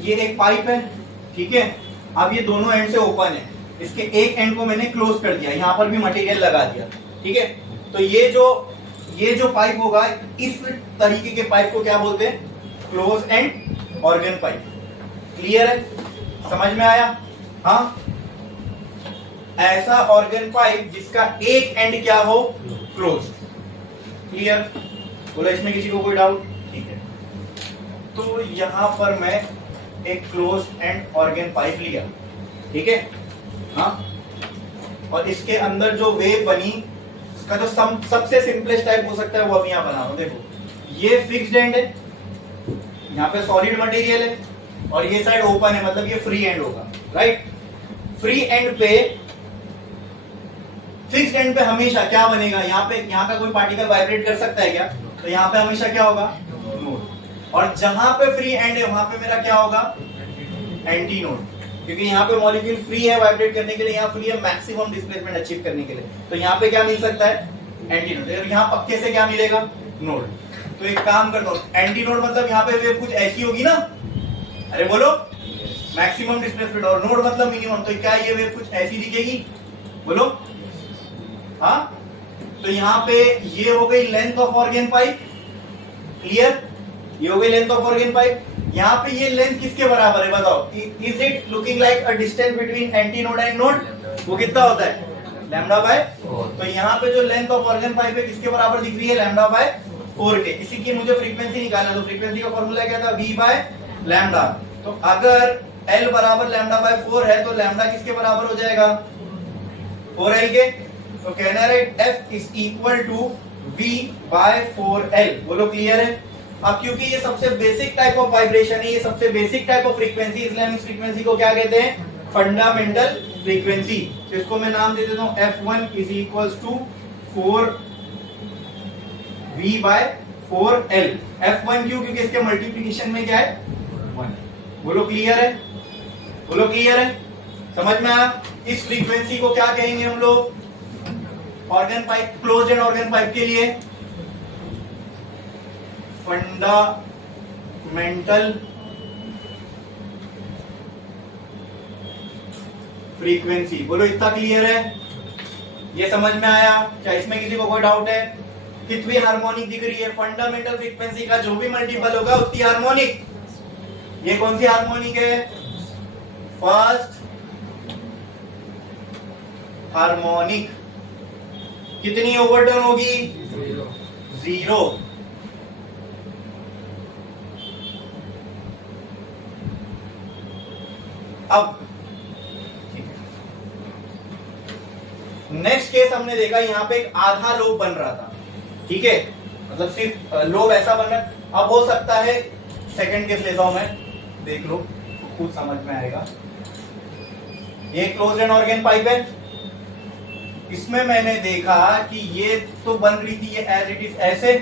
ये एक पाइप है। ठीक है, अब ये दोनों एंड से ओपन है, इसके एक एंड को मैंने क्लोज कर दिया, यहां पर भी मटेरियल लगा दिया। ठीक है, तो ये जो पाइप होगा, इस तरीके के पाइप को क्या बोलते हैं? Close and organ pipe. Clear है? समझ में आया? हाँ, ऐसा ऑर्गन पाइप जिसका एक एंड क्या हो, क्लोज। क्लियर? बोला इसमें किसी को कोई डाउट? ठीक है, तो यहां पर मैं एक क्लोज एंड ऑर्गन पाइप लिया। ठीक है, हाँ, और इसके अंदर जो वेव बनी, इसका जो सबसे सिंपलेस्ट टाइप हो सकता है वो अभी यहां बना रहा हूं। देखो, ये फिक्स्ड एंड है, यहाँ पे सॉलिड मटेरियल है, और ये साइड ओपन है, मतलब ये फ्री एंड होगा। राइट? फ्री एंड पे, फिक्स्ड एंड पे हमेशा क्या बनेगा, यहाँ का कोई पार्टिकल वाइब्रेट कर सकता है क्या? तो यहाँ पे हमेशा क्या होगा, नोड। और जहां पे फ्री एंड है वहां पे मेरा क्या होगा, एंटी नोड, क्योंकि यहाँ पे मॉलिक्यूल फ्री है वाइब्रेट करने के लिए, यहाँ फ्री है मैक्सिमम डिस्प्लेसमेंट अचीव करने के लिए। तो यहाँ पे क्या मिल सकता है, एंटी नोड। और यहाँ पक्के से क्या मिलेगा, नोड। तो एक काम कर दो, एंटी नोड मतलब यहाँ पे वेव कुछ ऐसी होगी ना, अरे बोलो, मैक्सिमम डिस्प्लेसमेंट, और नोड मतलब मिनिमम। तो क्या ये वेव कुछ ऐसी दिखेगी, बोलो? हाँ, तो यहाँ पे ये हो गई length of organ pipe. Clear? ये हो गई लेंथ ऑफ ऑर्गन पाइप। यहाँ पे ये लेंथ किसके बराबर है बताओ? Is it looking like a distance between anti node and node? वो कितना होता है? Lambda by 4। तो यहाँ पे जो लेंथ ऑफ ऑर्गन पाइप है किसके बराबर दिख रही है? लैम्डा बाय 4 के। इसी की मुझे फ्रीक्वेंसी निकालना, तो फ्रीक्वेंसी का फॉर्मूला क्या था? v by lambda. तो अगर L बराबर लैम्डा बाय 4 है तो लैम्डा किसके बराबर हो जाएगा? 4L के। तो कहना है F is equal to V by 4L। बोलो क्लियर है? अब क्योंकि ये सबसे बेसिक टाइप ऑफ वाइब्रेशन है, ये सबसे बेसिक टाइप ऑफ फ्रीक्वेंसी, इसलिए हम इस फ्रीक्वेंसी को क्या कहते हैं? Fundamental frequency. तो इसको मैं नाम दे देता हूं F1 is equal to 4V bye 4L। F1 क्यों? क्योंकि इसके मल्टीप्लीकेशन में क्या है? 1। बोलो क्लियर है? बोलो क्लियर है? समझ में आया? इस फ्रीक्वेंसी को क्या कहेंगे हम लोग? Organ pipe, closed end organ pipe के लिए फंडामेंटल फ्रीक्वेंसी। बोलो इतना क्लियर है? ये समझ में आया? क्या इसमें किसी को कोई डाउट है? कितनी हार्मोनिक दिख रही है? फंडामेंटल फ्रीक्वेंसी का जो भी मल्टीपल होगा उतनी हार्मोनिक। ये कौन सी हार्मोनिक है? First harmonic. कितनी ओवरटर्न होगी? 0। अब नेक्स्ट केस हमने देखा, यहां पे एक आधा लोब बन रहा था, ठीक है, मतलब सिर्फ लोब ऐसा बन रहा है। अब हो सकता है, सेकंड केस लेता हूं मैं, देख लो तो खुद समझ में आएगा। ये क्लोज्ड एंड ऑर्गन पाइप है, इसमें मैंने देखा कि ये तो बन रही थी ये एज इट इज ऐसे,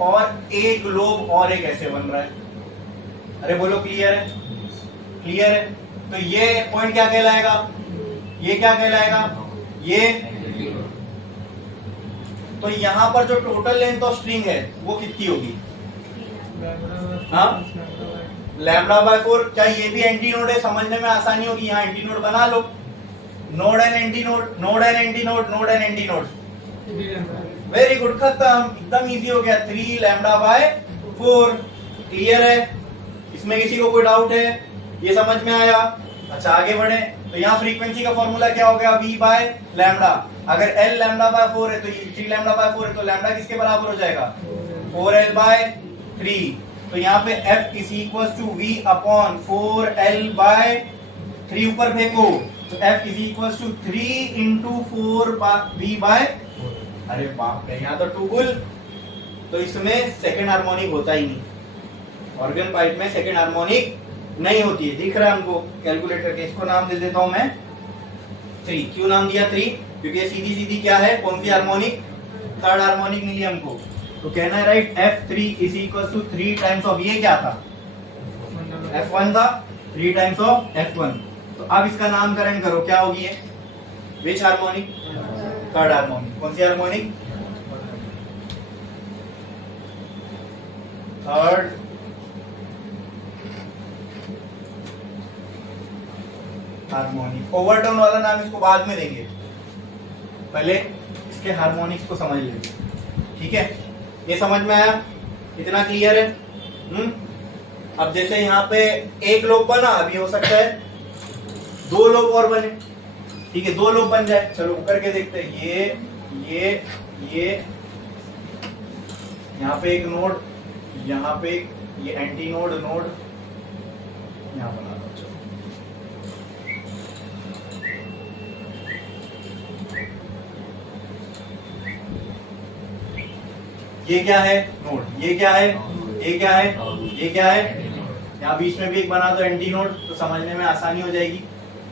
और एक लोब और एक ऐसे बन रहा है। अरे बोलो क्लियर है? क्लियर है? तो ये पॉइंट क्या कहलाएगा? ये क्या कहलाएगा? ये। तो यहां पर जो टोटल लेंथ ऑफ स्ट्रिंग है वो कितनी होगी? हाँ, लैम्डा बाय 4। क्या ये भी एंटी नोड है? समझने में आसानी होगी, यहाँ एंटी नोड बना लो। Node and anti node, node and anti node, node and anti node. Very good, खत्म, एकदम इजी हो गया। 3 लैम्डा बाय 4। क्लियर है? इसमें किसी को कोई डाउट है? ये समझ में आया? अच्छा आगे बढ़े। तो यहाँ फ्रीक्वेंसी का फॉर्मूला क्या हो गया? v by lambda. अगर L लैम्डा बाय 4 है तो 3 लैम्डा बाय 4 है, तो लैम्डा किसके बराबर हो जाएगा? 4L by 3। तो यहाँ पे F is equal to V upon 4L by 3 ऊपर फेंको, तो F is equal to 3 into 4 V by, अरे बाप रे, यहाँ तो टूबुल। तो इसमें सेकेंड हार्मोनिक होता ही नहीं, ऑर्गन पाइप में सेकेंड हार्मोनिक नहीं होती है। दिख रहा है हमको कैलकुलेटर के? इसको नाम दे देता हूं मैं 3। क्यों नाम दिया 3? क्योंकि ये सीधी सीधी क्या है? कौन सी हार्मोनिक? थर्ड हार्मोनिक मिली हमको। तो कहना है write F3 is equal to 3 times of, ये क्या था? F1 था, 3 टाइम्स ऑफ F1। तो अब इसका नामकरण करो, क्या होगी ये? विच हार्मोनिक? Third harmonic. कौन सी हार्मोनिक? Third harmonic. ओवरटोन वाला नाम इसको बाद में देंगे, पहले इसके हार्मोनिक्स को समझ लेंगे, ठीक है? ये समझ में आया? इतना क्लियर है? अब जैसे यहाँ पे एक लोब बना, अभी हो सकता है 2 लोब और बने, ठीक है? 2 लोब बन जाए, चलो करके देखते हैं। ये यहाँ पे एक नोड, यहाँ पे ये एंटी नोड, यहाँ बना दो। चलो ये क्या है? नोड। ये क्या है? ये क्या है? ये क्या है? यहाँ बीच में भी एक बना दो एंटी नोड, तो समझने में आसानी हो जाएगी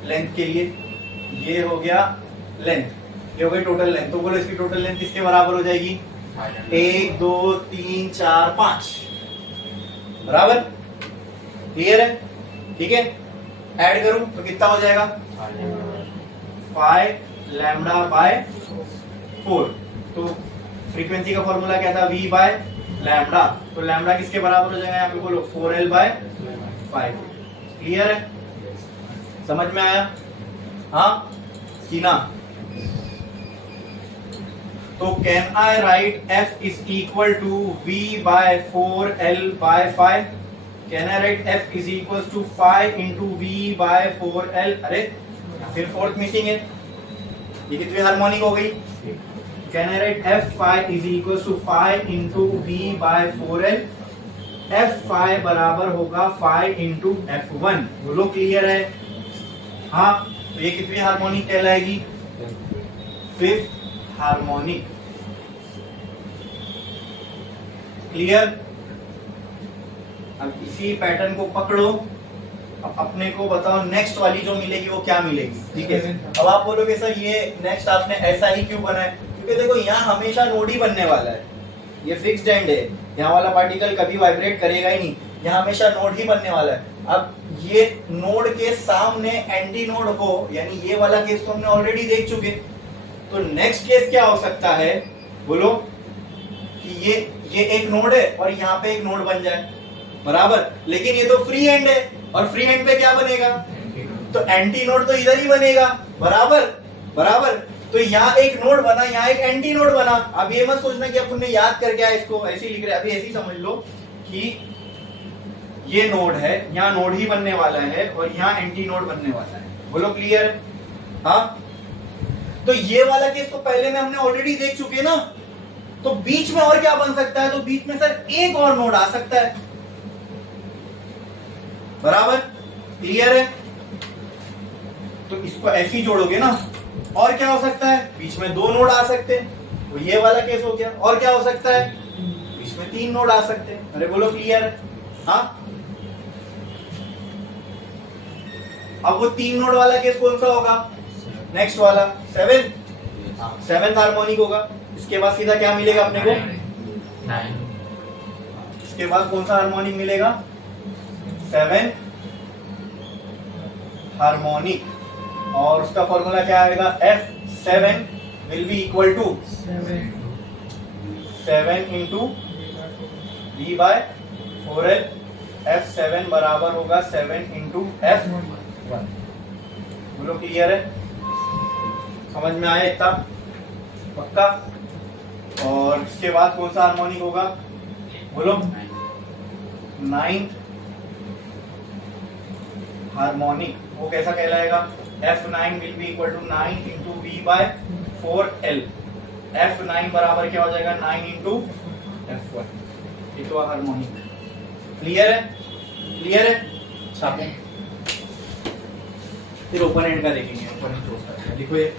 लेंथ के लिए। ये हो गया लेंथ, ये हो गई टोटल लेंथ। तो बोलो इसकी टोटल लेंथ किसके बराबर हो जाएगी? 1 2 3 4 5 बराबर। क्लियर है? ठीक है? ऐड करूं तो कितना हो जाएगा? 5 लैम्डा बाय 4। तो फ्रीक्वेंसी का फॉर्मूला क्या था? v by lambda. तो लैम्डा किसके बराबर हो जाएगा यहाँ पे? बोलो 4L बाय 5। क्लियर है? समझ में आया? हाँ कि ना? तो can I write F is equal to V by 4L by 5? Can I write F is equal to 5 into V by 4L? अरे फिर फोर्थ मिसिंग है, ये कितनी हार्मोनिक हो गई? Can I write F5 is equal to 5 into V by 4L? F5 बराबर होगा 5 into F1। बोलो क्लियर है? हाँ, तो ये कितनी हार्मोनिक कहलाएगी? Fifth harmonic. क्लियर? अब इसी पैटर्न को पकड़ो, अब अपने को बताओ नेक्स्ट वाली जो मिलेगी वो क्या मिलेगी। ठीक है, अब आप बोलोगे सर ये नेक्स्ट आपने ऐसा ही क्यों बना है? क्योंकि देखो यहाँ हमेशा नोड ही बनने वाला है, ये फिक्स्ड एंड है, यहाँ वाला पार्टिकल कभी वाइब्रेट करेगा ही नहीं, यहाँ हमेशा नोड ही बनने वाला है। अब ये नोड के सामने एंटी नोड हो, यानी ये वाला केस तो हमने ऑलरेडी देख चुके, तो नेक्स्ट केस क्या हो सकता है? बोलो कि ये एक नोड है और यहाँ पे एक नोड बन जाए, बराबर, लेकिन ये तो फ्री हैंड है और फ्री हैंड पे क्या बनेगा? तो एंटी नोड तो इधर ही बनेगा, बराबर बराबर। तो यहाँ एक नोड बना, यहाँ एक एंटी नोड बना। अब ये मत सोचना कि अपन ने याद करके आया इसको, ऐसे ही लिख रहे, अभी ऐसे ही समझ लो कि ये नोड है, यहाँ नोड ही बनने वाला है और यहाँ एंटी नोड बनने वाला है। बोलो क्लियर? हाँ, तो ये वाला केस तो पहले में हमने ऑलरेडी देख चुके ना, तो बीच में और क्या बन सकता है? तो बीच में सर एक और नोड आ सकता है, बराबर, क्लियर है? तो इसको ऐसे ही जोड़ोगे ना, और क्या हो सकता है? बीच में दो नोड आ सकते हैं, तो ये वाला केस हो गया। और क्या हो सकता है? बीच में तीन नोड आ सकते हैं। अरे बोलो क्लियर है? हाँ, अब वो तीन नोड वाला केस कौन सा होगा? नेक्स्ट वाला, सेवेंथ हार्मोनिक होगा। इसके बाद सीधा क्या मिलेगा अपने को? 9। इसके बाद कौन सा हार्मोनिक मिलेगा? 7 हार्मोनिक, और उसका फॉर्मूला क्या आएगा? F7 will be equal to 7 into V by 4L। F7 बराबर होगा 7 इंटू F1। बोलो क्लियर है? समझ में आया इतना? पक्का? और इसके बाद कौन सा हार्मोनिक होगा? बोलो। 9th हार्मोनिक, वो कैसा कहलाएगा? F9 will be equal to 9 into V by 4L। F9 बराबर क्या हो जाएगा? 9 इंटू F1। ये तो हार्मोनिक। क्लियर है? क्लियर है? छापे, फिर ओपन एंड का देखेंगे। ओपन एंड क्लोज का देखो, ये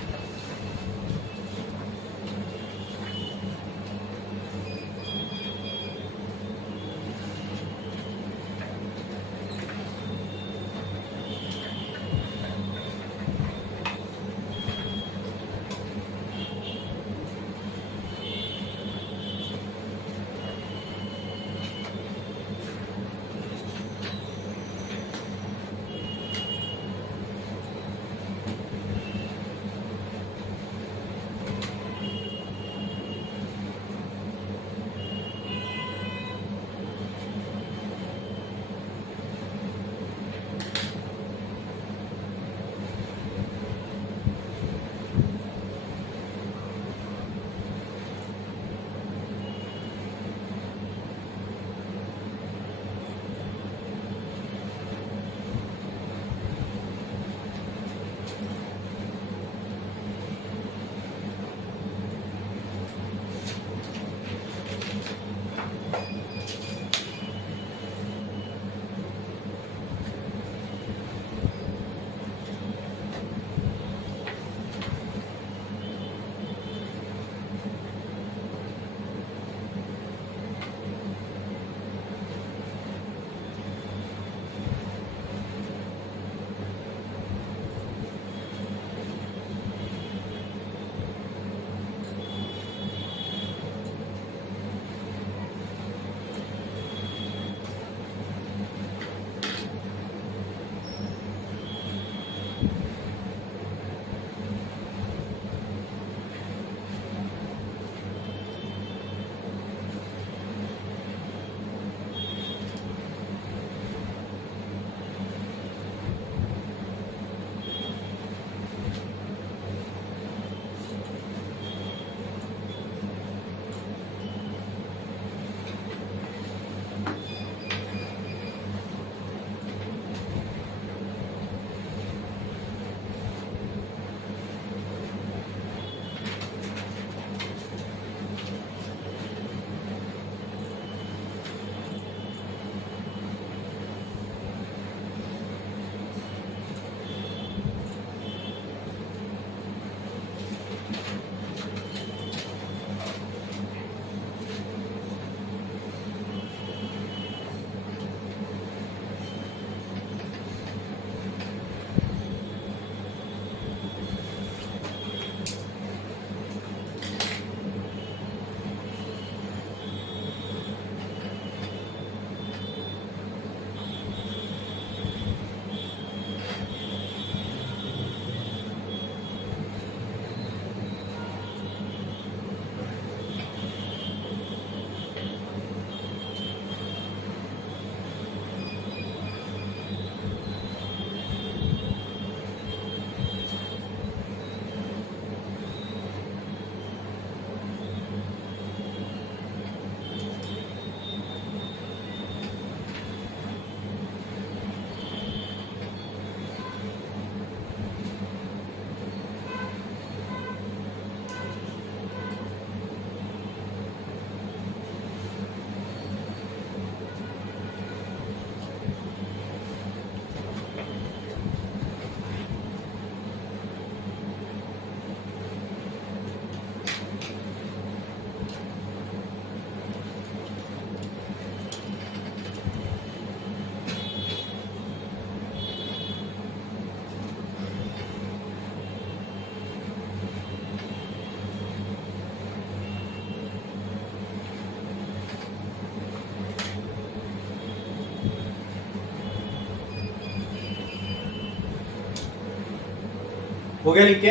हो गया लिख के।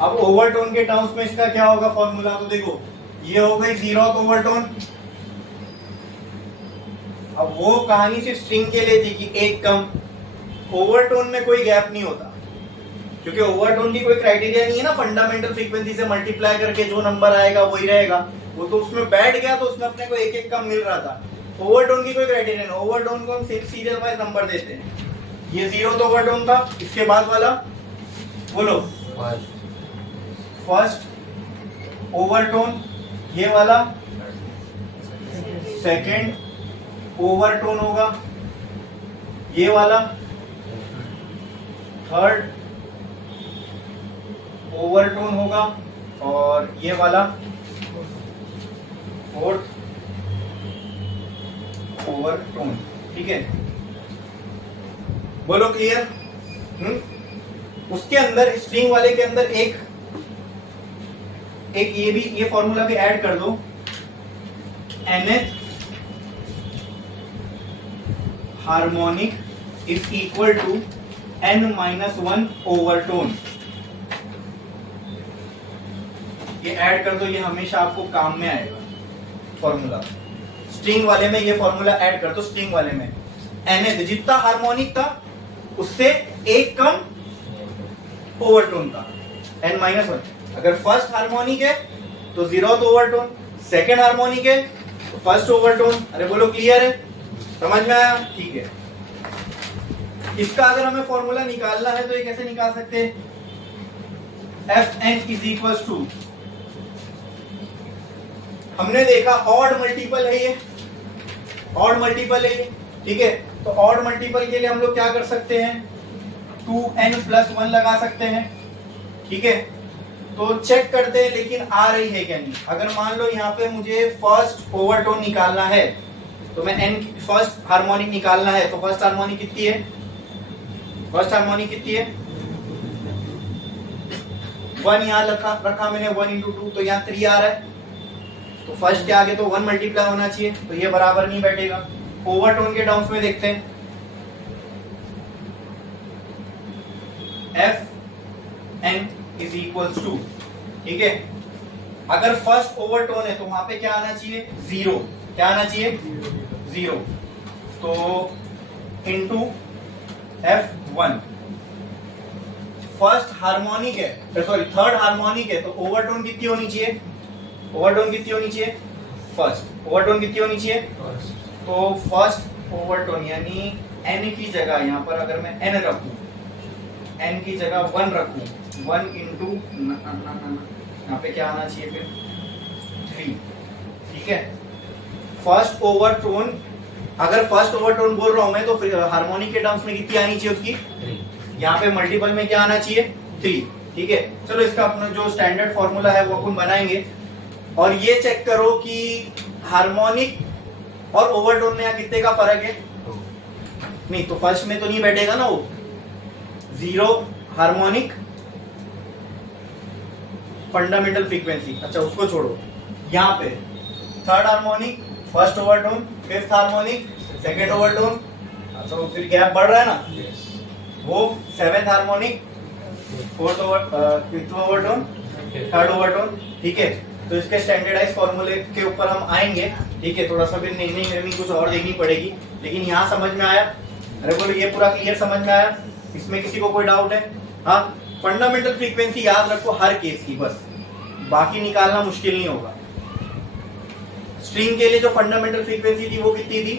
अब ओवरटोन के टर्म्स में इसका क्या होगा फॉर्मूला, तो देखो ये हो गई जीरो ओवरटोन। अब वो कहानी सिर्फ स्ट्रिंग के लिए थी कि एक कम, ओवरटोन में कोई गैप नहीं होता क्योंकि ओवरटोन की कोई क्राइटेरिया नहीं है ना, फंडामेंटल फ्रीक्वेंसी से मल्टीप्लाई करके जो नंबर आएगा वही रहेगा। वो तो उसमें बैठ गया तो उसमें अपने को एक एक कम मिल रहा था। ओवरटोन की कोई क्राइटेरिया नहीं, ओवरटोन को हम सिर्फ सीरियल वाइज नंबर देते हैं। ये जीरो तो ओवरटोन था। इसके बाद वाला बोलो, फर्स्ट ओवरटोन, ये वाला सेकंड ओवरटोन होगा, ये वाला थर्ड ओवरटोन होगा, और ये वाला फोर्थ ओवरटोन। ठीक है, बोलो क्लियर। उसके अंदर स्ट्रिंग वाले के अंदर एक ये फॉर्मूला भी ऐड कर दो, nth harmonic is equal to n-1 overtone. ये ऐड कर दो, ये हमेशा आपको काम में आएगा फॉर्मूला। स्ट्रिंग वाले में ये फॉर्मूला ऐड कर दो, स्ट्रिंग वाले में nth जितना हार्मोनिक था उससे एक कम ओवरटोन था, n-1। अगर फर्स्ट हार्मोनिक है तो जीरोथ ओवरटोन, सेकेंड हार्मोनिक है तो फर्स्ट ओवरटोन। अरे बोलो क्लियर है, समझ में आया? ठीक है। इसका अगर हमें फॉर्मूला निकालना है तो ये कैसे निकाल सकते हैं, Fn इज इक्वल टू, हमने देखा ऑड मल्टीपल है ये, ऑड मल्टीपल है ये। ठीक है, तो ऑड मल्टीपल के लिए हम लोग क्या कर सकते हैं, 2n+1 लगा सकते हैं। ठीक है, तो चेक करते हैं लेकिन आ रही है क्या नहीं। अगर मान लो यहाँ पे मुझे फर्स्ट ओवरटोन निकालना है तो मैं n फर्स्ट हार्मोनिक निकालना है, तो फर्स्ट हार्मोनिक कितनी है, फर्स्ट हार्मोनिक कितनी है, 1 यहाँ रखा मैंने, 1 × 2 तो यहाँ 3 आ रहा है, तो फर्स्ट के आगे तो 1 मल्टीप्लाई होना चाहिए, तो ये बराबर नहीं बैठेगा। ओवरटोन के टर्म्स में देखते हैं, Fn इज इक्वल्स टू, ठीक है, अगर फर्स्ट ओवरटोन है तो वहां पे क्या आना चाहिए, 0। क्या आना चाहिए, 0। तो इनटू F1 फर्स्ट हार्मोनिक है, सॉरी थर्ड हार्मोनिक है, तो ओवरटोन कितनी होनी चाहिए, ओवरटोन कितनी होनी चाहिए, फर्स्ट ओवरटोन कितनी होनी चाहिए, तो फर्स्ट ओवरटोन यानी n की जगह यहाँ पर अगर मैं n रखूं, n की जगह 1 रखूं, 1 इंटू यहाँ पे क्या आना चाहिए फिर 3। ठीक है, फर्स्ट ओवरटोन, अगर फर्स्ट ओवरटोन बोल रहा हूं मैं तो फिर हार्मोनिक के टर्म्स में कितनी आनी चाहिए उसकी, यहाँ पे मल्टीपल में क्या आना चाहिए, 3। ठीक है, चलो इसका अपना जो स्टैंडर्ड फॉर्मूला है वो अपन बनाएंगे, और ये चेक करो कि हार्मोनिक और ओवरटोन में यहाँ कितने का फर्क है। नहीं तो फर्स्ट में तो नहीं बैठेगा ना वो, 0 हार्मोनिक फंडामेंटल फ्रीक्वेंसी, अच्छा उसको छोड़ो, यहाँ पे third harmonic first overtone, fifth harmonic second overtone, अच्छा तो फिर गैप बढ़ रहा है ना, वो seventh harmonic fourth fifth overtone, third overtone. ठीक है, तो इसके स्टैंडर्डाइज फॉर्मूले के ऊपर हम आएंगे। ठीक है, थोड़ा सा फिर नहीं कुछ और देखनी पड़ेगी, लेकिन यहाँ समझ में आया, अरे बोलो ये पूरा क्लियर समझ में आया, इसमें किसी को कोई डाउट है? हाँ, फंडामेंटल फ्रीक्वेंसी याद रखो हर केस की, बस बाकी निकालना मुश्किल नहीं होगा। स्ट्रिंग के लिए जो फंडामेंटल फ्रीक्वेंसी थी वो कितनी थी,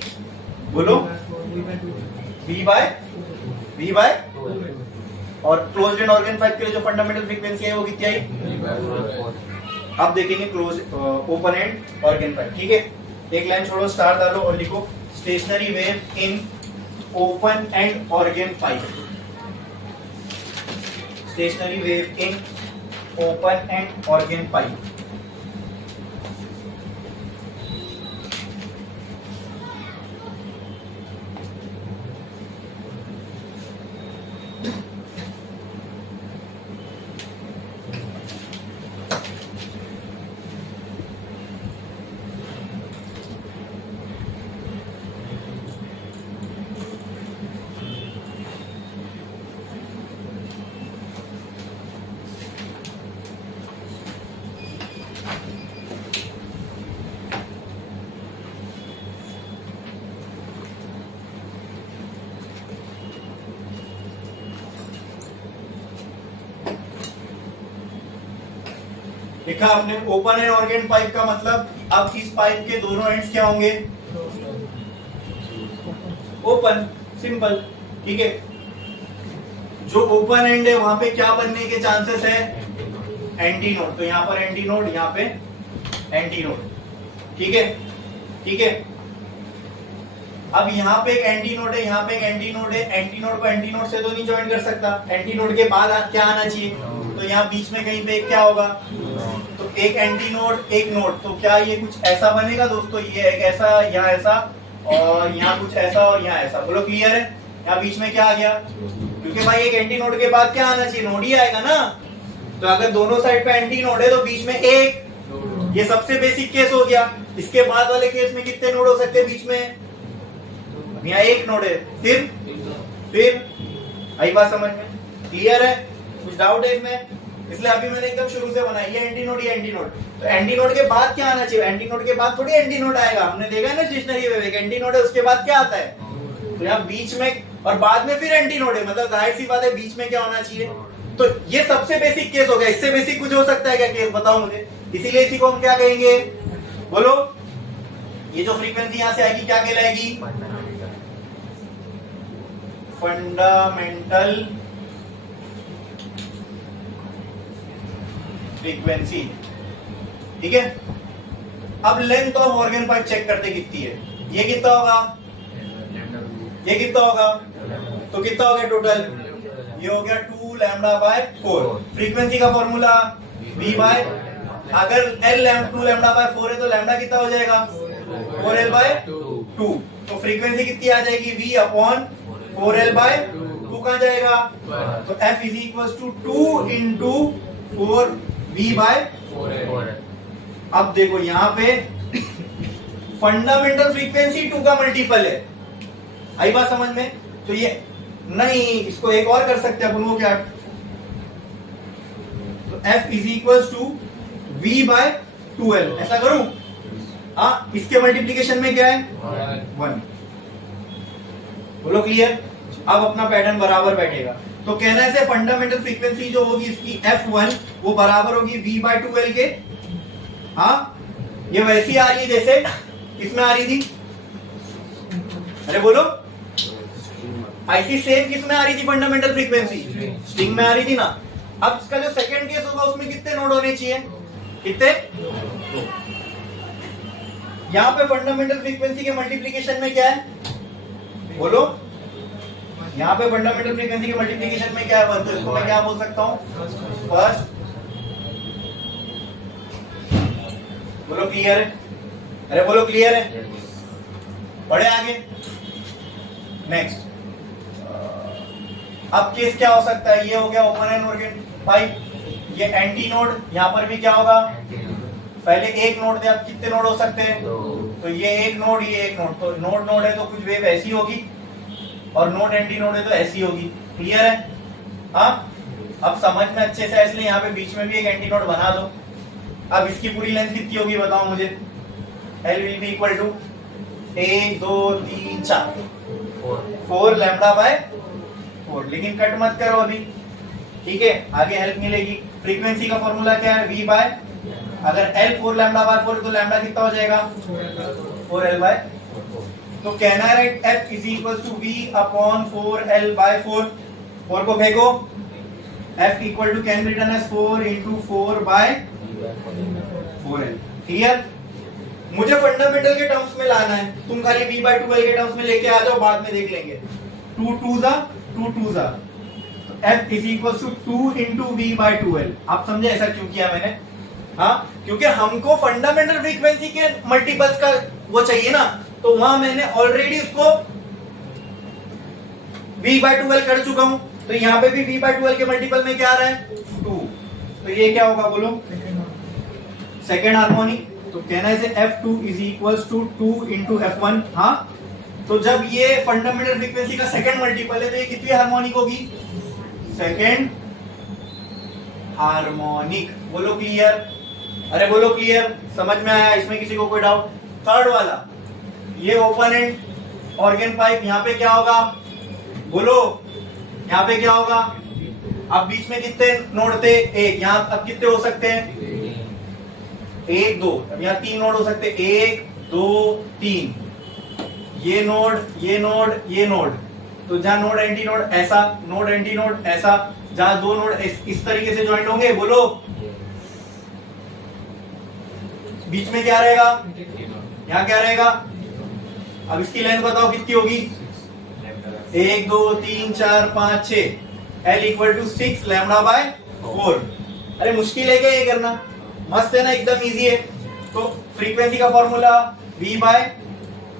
बोलो, v बाय, और क्लोज्ड एंड ऑर्गन पाइप के लिए जो फंडामेंटल फ्रीक्वेंसी है वो कितनी आई, अब देखेंगे close open and organ pipe. ठीक है, एक लाइन छोड़ो, स्टार डालो और लिखो stationary wave in open and organ pipe, stationary wave in open and organ pipe. लिखा आपने ओपन एंड ऑर्गेन पाइप का मतलब अब इस पाइप के दोनों एंड्स क्या होंगे? Open, simple. ठीक है, जो ओपन एंड है वहां पे क्या बनने के चांसेस है? Anti node. तो यहां पर एंटी नोड, यहां पे एंटी नोड। ठीक है, ठीक है। अब यहाँ पे एक एंटी नोड है, यहाँ पे एक एंटी नोड है। एंटी नोड को एंटी नोड से तो नहीं ज्वाइन कर सकता, एंटी नोड के बाद क्या आना चाहिए? तो यहाँ बीच में कहीं पे क्या होगा? तो एक एंटी नोड एक नोड, तो क्या ये कुछ ऐसा बनेगा दोस्तों? ये एक ऐसा, यहाँ ऐसा, और यहाँ कुछ ऐसा, और यहाँ ऐसा। बोलो क्लियर है? यहाँ बीच में क्या आ गया? क्योंकि भाई एक एंटी नोड के बाद क्या आना चाहिए? नोड ही आएगा ना। तो अगर दोनों साइड पे एंटी नोड है तो बीच में एक, ये सबसे बेसिक केस हो गया। इसके बाद वाले केस में कितने नोड हो सकते हैं बीच में? यहाँ एक नोड है। फिर आई बात समझ में? क्लियर है? कुछ डाउट है इसमें? इसलिए अभी मैंने एकदम शुरू से बनाई, ये एंटी नोड, ये एंटी नोड। तो एंटी नोड के बाद क्या आना चाहिए? एंटी नोड के बाद थोड़ी एंटी नोड आएगा। हमने देखा है ना स्टेशनरी वेव, एक एंटी नोड है, उसके बाद क्या आता है? तो यहाँ बीच में और बाद में फिर एंटी नोड है, मतलब जाहिर सी बात है बीच में क्या होना चाहिए? तो ये सबसे बेसिक केस हो गया। इससे बेसिक कुछ हो सकता है क्या केस? बताओ मुझे। इसीलिए इसी को हम क्या कहेंगे? बोलो। ये जो फ्रीक्वेंसी यहां से आएगी क्या कहलाएगी? Fundamental frequency. ठीक है, अब length of organ pipe check करते कितनी है। ये कितना होगा? ये कितना होगा? तो कितना हो गया टोटल? ये हो गया 2 λ/4। फ्रीक्वेंसी का फॉर्मूला v बाय, अगर l 2 λ/4 है तो लैम्डा कितना हो जाएगा? 4l/2। तो फ्रीक्वेंसी कितनी आ जाएगी? v अपॉन 4l/2 कहां जाएगा? तो f is equal to 2 into 4v/4। अब देखो यहां पे फंडामेंटल फ्रीक्वेंसी 2 का मल्टीपल है। आई बात समझ में? तो ये नहीं, इसको एक और कर सकते हैं अपन। वो क्या? तो f is equal to v/2l। ऐसा करूं? हाँ, इसके मल्टीप्लीकेशन में क्या है? 1। बोलो क्लियर? अब अपना पैटर्न बराबर बैठेगा। तो कहने से फंडामेंटल फ्रीक्वेंसी जो होगी इसकी f1 वो बराबर होगी v/2l के। हाँ, ये वैसी आ रही है जैसे किसमें आ रही थी? अरे बोलो। ऐसी सेम किसमें आ रही थी फंडामेंटल फ्रीक्वेंसी? स्ट्रिंग में आ रही थी ना। अब इसका जो सेकंड केस होगा उसमें कितने नोड होने चाहिए? कितने? यहां पे फंडामेंटल फ्रीक्वेंसी के मल्टीप्लीकेशन में क्या है? बोलो। यहां पे फंडामेंटल फ्रीक्वेंसी के मल्टीप्लीकेशन में क्या है? तो इसको मैं क्या बोल सकता हूं? फर्स्ट। बोलो क्लियर है? अरे बोलो क्लियर है? बढ़े आगे। नेक्स्ट, अब केस क्या हो सकता है? ये हो गया ओपन एंड ऑर्गन पाइप। ये एंटी नोड, यहां पर भी क्या होगा? पहले एक नोड थे, अब कितने नोड हो सकते हैं? तो ये एक नोड, ये एक नोड। तो नोड नोड है तो कुछ वेव ऐसी होगी, और नोड एंटी नोड है तो ऐसी होगी। क्लियर है? हाँ, अब समझ में अच्छे से। इसलिए यहाँ पे बीच में भी एक एंटी नोड बना दो। अब इसकी पूरी लेंथ कितनी होगी बताओ मुझे? L will be equal to 1 2 3 4 λ/4। लेकिन कट मत करो अभी, ठीक है? आगे हेल्प मिलेगी। फ्रीक्वेंसी का फॉर्मूला क्या है? v बाय, अगर L 4 λ/4 तो लैम्डा कितना हो जाएगा? 4l/4। तो कहना है f is equal to v upon 4l/4। 4 को फेंको, f equal to can be written as 4 into 4/4l। Clear? मुझे फंडामेंटल के टर्म्स में लाना है, तुम खाली v/2l के टर्म्स में लेके आ जाओ, बाद में देख लेंगे। 2 2 जा, तो f is equal to 2 into v/2l। आप समझे ऐसा क्यों किया मैंने? हाँ, क्योंकि हमको फंडामेंटल फ्रीक्वेंसी के मल्टीपल्स का वो चाहिए ना, तो वहां मैंने ऑलरेडी उसको v/2l कर चुका हूं। तो यहाँ पे भी v/2l के मल्टीपल में क्या आ रहा है? 2। तो ये क्या होगा बोलो? Second harmonic. तो कहना है f2 is equal to 2 into f1। हाँ, तो जब ये फंडामेंटल फ्रीक्वेंसी का सेकेंड मल्टीपल है तो ये कितनी हार्मोनिक होगी? Second harmonic. बोलो क्लियर? अरे बोलो क्लियर? समझ में आया? इसमें किसी को कोई डाउट? थर्ड वाला, ये ओपन एंड ऑर्गन पाइप, यहाँ पे क्या होगा? बोलो, यहाँ पे क्या होगा? अब बीच में कितने नोड थे? एक। यहाँ अब कितने हो सकते हैं? 1 2, अब यहाँ 3 नोड हो सकते, 1 2 3, ये नोड ये नोड ये नोड, तो जहां नोड एंटी नोड ऐसा, नोड एंटी नोड ऐसा, जहां दो नोड इस तरीके से ज्वाइंट होंगे, बोलो बीच में क्या रहेगा, यहाँ क्या रहेगा, अब इसकी लेंथ बताओ कितनी होगी, 1 2 3 4 5 6, L equal to 6 lambda by 4। अरे मुश्किल है क्या ये करना, मस्त है ना, एकदम इजी है। तो फ्रीक्वेंसी का फॉर्मूला V बाय,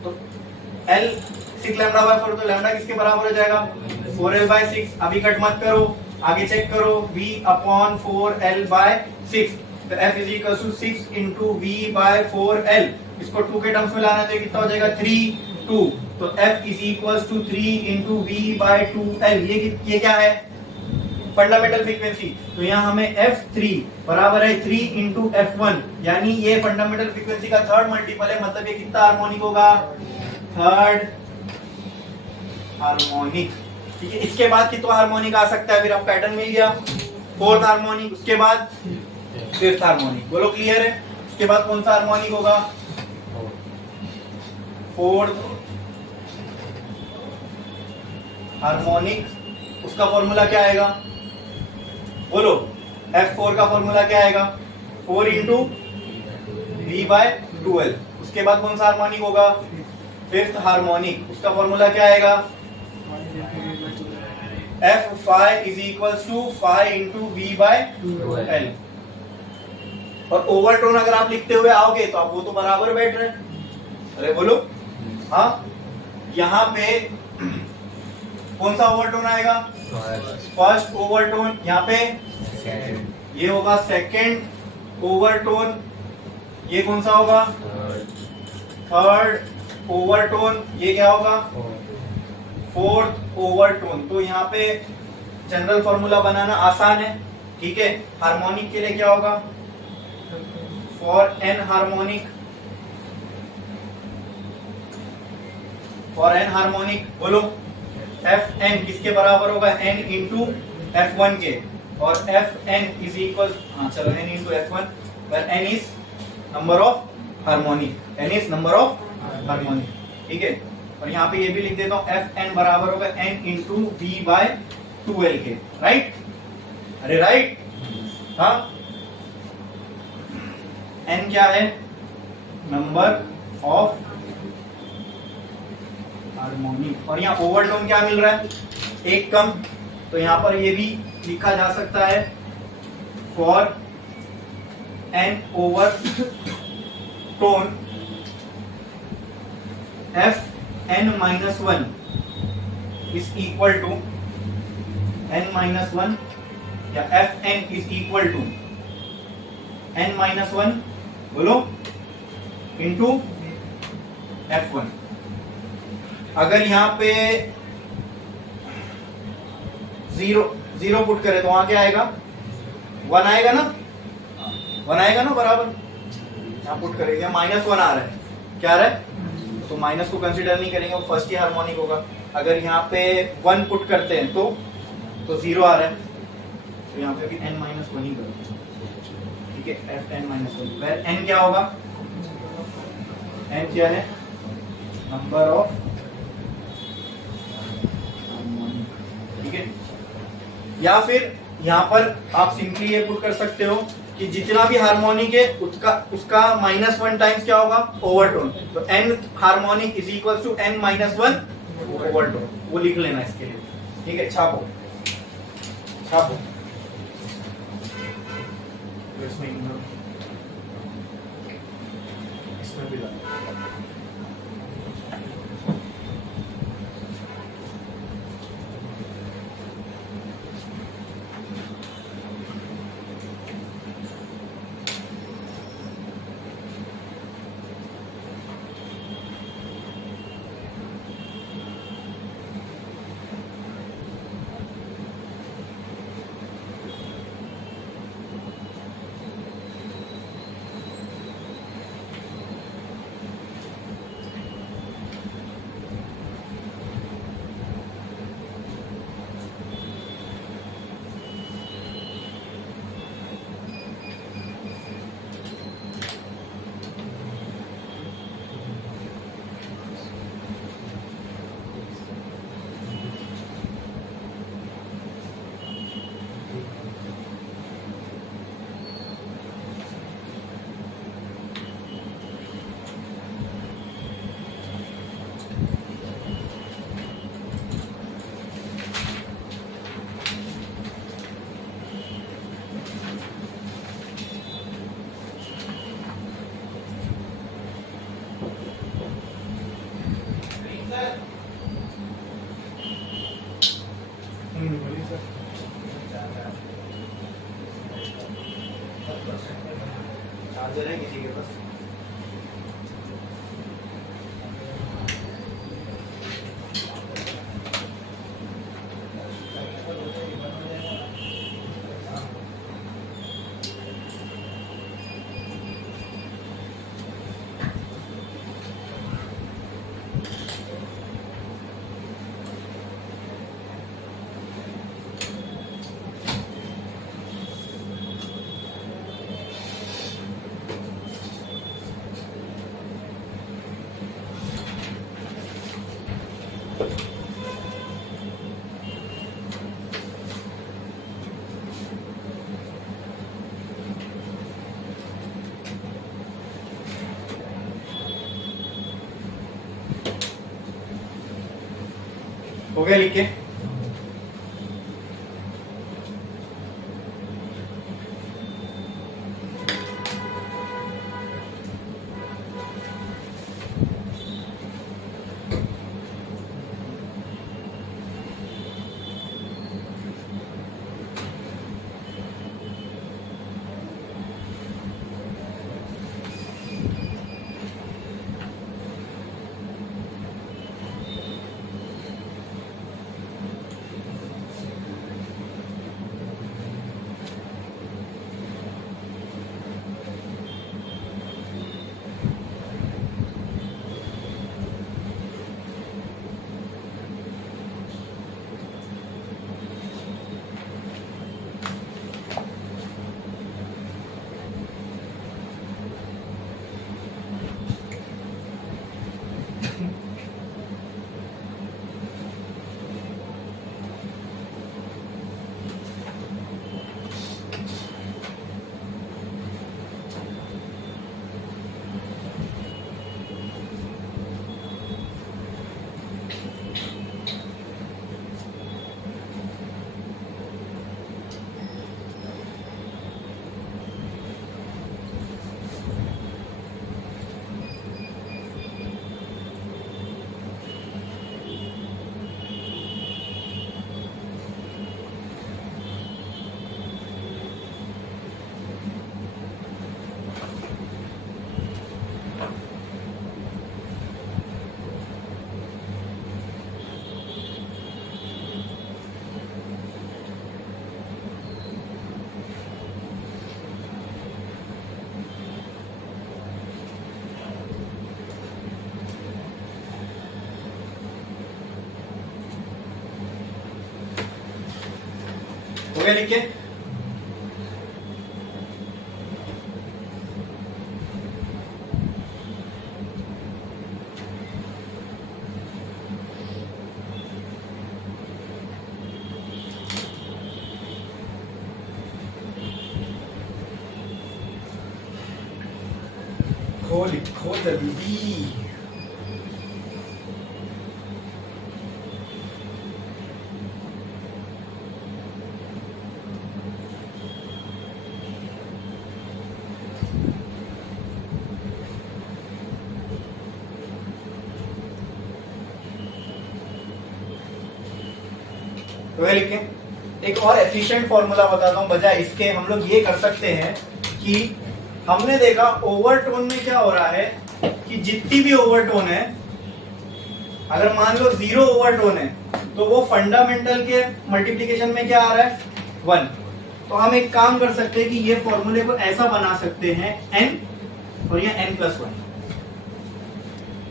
तो L 6 लैम्डा बाय 4, तो लैम्डा किसके बराबर हो जाएगा, 4L बाय 6। अभी कट मत करो, आगे चेक करो, V अपॉन 4L बाय 6, तो F is equal to 6 into V by 4L, इसको 2 के टर्म्स में लाना तो कितना हो जाएगा, 3 2, तो F is equal to 3 into V by 2L, ये क्या है, फंडामेंटल फ्रीक्वेंसी। तो यहाँ हमें F3 बराबर है 3 इंटू F1, यानी ये फंडामेंटल फ्रीक्वेंसी का थर्ड मल्टीपल है, मतलब ये कितना हार्मोनिक होगा, थर्ड हार्मोनिक। ठीक है, इसके बाद कितना हार्मोनिक आ सकता है, फिर अब पैटर्न मिल गया, फोर्थ हार्मोनिक, उसके बाद फिफ्थ हार्मोनिक, बोलो क्लियर है। इसके बाद कौन सा हार्मोनिक होगा, फोर्थ हार्मोनिक, उसका फॉर्मूला क्या आएगा, बोलो F4 का फॉर्मूला क्या आएगा, 4 इंटू V बाय 2L। उसके बाद कौन सा हार्मोनिक होगा, फिफ्थ हार्मोनिक, उसका फॉर्मूला क्या आएगा, F5 is equal to 5 into V by L। और ओवरटोन अगर आप लिखते हुए आओगे तो आप वो तो बराबर बैठ रहे हैं, अरे बोलो हाँ, यहाँ पे कौन सा ओवरटोन आएगा, फर्स्ट ओवरटोन, यहाँ पे ये होगा सेकंड ओवरटोन, ये कौन सा होगा, थर्ड ओवरटोन, ये क्या होगा, फोर्थ ओवरटोन। तो यहाँ पे जनरल फॉर्मूला बनाना आसान है, ठीक है। हार्मोनिक के लिए क्या होगा, for n harmonic, for n harmonic बोलो Fn किसके बराबर होगा, n इंटू F1 के, और Fn इज इक्वल, हाँ चलो n into F1, where n is number of harmonic, n is number of harmonic, ठीक है। और यहाँ पे ये भी लिख देता हूँ, Fn बराबर होगा n into V by 2L के, राइट, अरे राइट, हाँ, n क्या है, नंबर ऑफ हार्मोनिक, और यहाँ ओवरटोन क्या मिल रहा है, एक कम, तो यहाँ पर ये भी लिखा जा सकता है, for n overtone Fn minus 1 is equal to n minus 1, या Fn is equal to n minus 1, बोलो इंटू F1। अगर यहाँ पे जीरो पुट करें तो वहां क्या आएगा, 1 आएगा ना, 1 आएगा ना बराबर, यहाँ पुट करेंगे, -1 आ रहा है, क्या आ रहा है, तो माइनस को कंसीडर नहीं करेंगे, वो फर्स्ट ही हार्मोनिक होगा। अगर यहाँ पे 1 पुट करते हैं तो 0 आ रहा है, तो यहाँ पे भी n-1 ही करो, ठीक है, Fn-1, फिर n क्या होगा, n क्या है, नंबर ऑफ, ठीक है। या फिर यहाँ पर आप सिंपली ये पुट कर सकते हो कि जितना भी हार्मोनिक है उसका -1 टाइम्स क्या होगा, ओवरटोन, तो n harmonic is equal to n-1 overtone, वो लिख लेना इसके लिए, ठीक है। छापो छापो, इसमें भी ला चार्जर है किसी के पास? हो गया लिख के? हो गया लिख के? लिखो जल्दी। तो लिख के एक और एफिशिएंट फॉर्मूला बताता हूं। बजाय इसके हम लोग ये कर सकते हैं कि हमने देखा ओवरटोन में क्या हो रहा है कि जितनी भी ओवरटोन है, अगर मान लो 0 ओवरटोन है तो वो फंडामेंटल के मल्टीप्लिकेशन में क्या आ रहा है 1। तो हम एक काम कर सकते हैं कि ये फॉर्मूले को ऐसा बना सकते हैं n और ये n+1।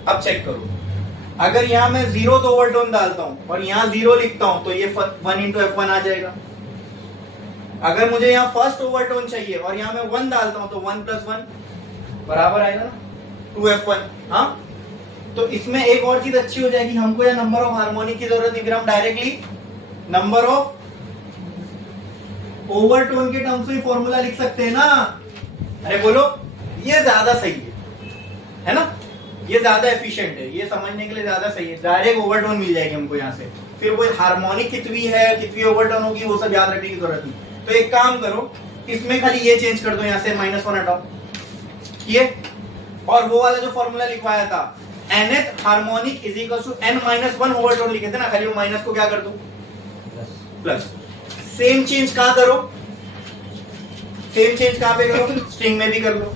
अब चेक करो, अगर यहां मैं 0 तो ओवरटोन डालता हूं और यहां 0 लिखता हूं तो ये 1 इंटू F1 आ जाएगा। अगर मुझे यहाँ फर्स्ट ओवरटोन चाहिए और यहाँ मैं 1 डालता हूं तो 1+1 बराबर आएगा ना 2F1। हाँ, तो इसमें एक और चीज अच्छी हो जाएगी, हमको यहाँ नंबर ऑफ हार्मोनिक की जरूरत नहीं, फिर हम डायरेक्टली नंबर ऑफ ओवरटोन के टर्म्स में फॉर्मूला लिख सकते हैं ना। अरे बोलो, ये ज्यादा सही है ना, ये ज्यादा एफिशिएंट है, ये समझने के लिए ज्यादा सही है। डायरेक्ट ओवरटोन मिल जाएगी हमको यहाँ से, फिर वो हार्मोनिक कितनी है, कितनी ओवरटोन होगी, वो सब याद रखने की जरूरत नहीं। तो एक काम करो, इसमें खाली ये चेंज कर दो, यहाँ से -1 हटाओ ये, और वो वाला जो फॉर्मूला लिखवाया था nth harmonic is equal to n-1 overtone लिखे थे ना, खाली वो माइनस को क्या कर दो प्लस। सेम चेंज कहां करो, सेम चेंज कहां पे करो, स्ट्रिंग में भी कर लो।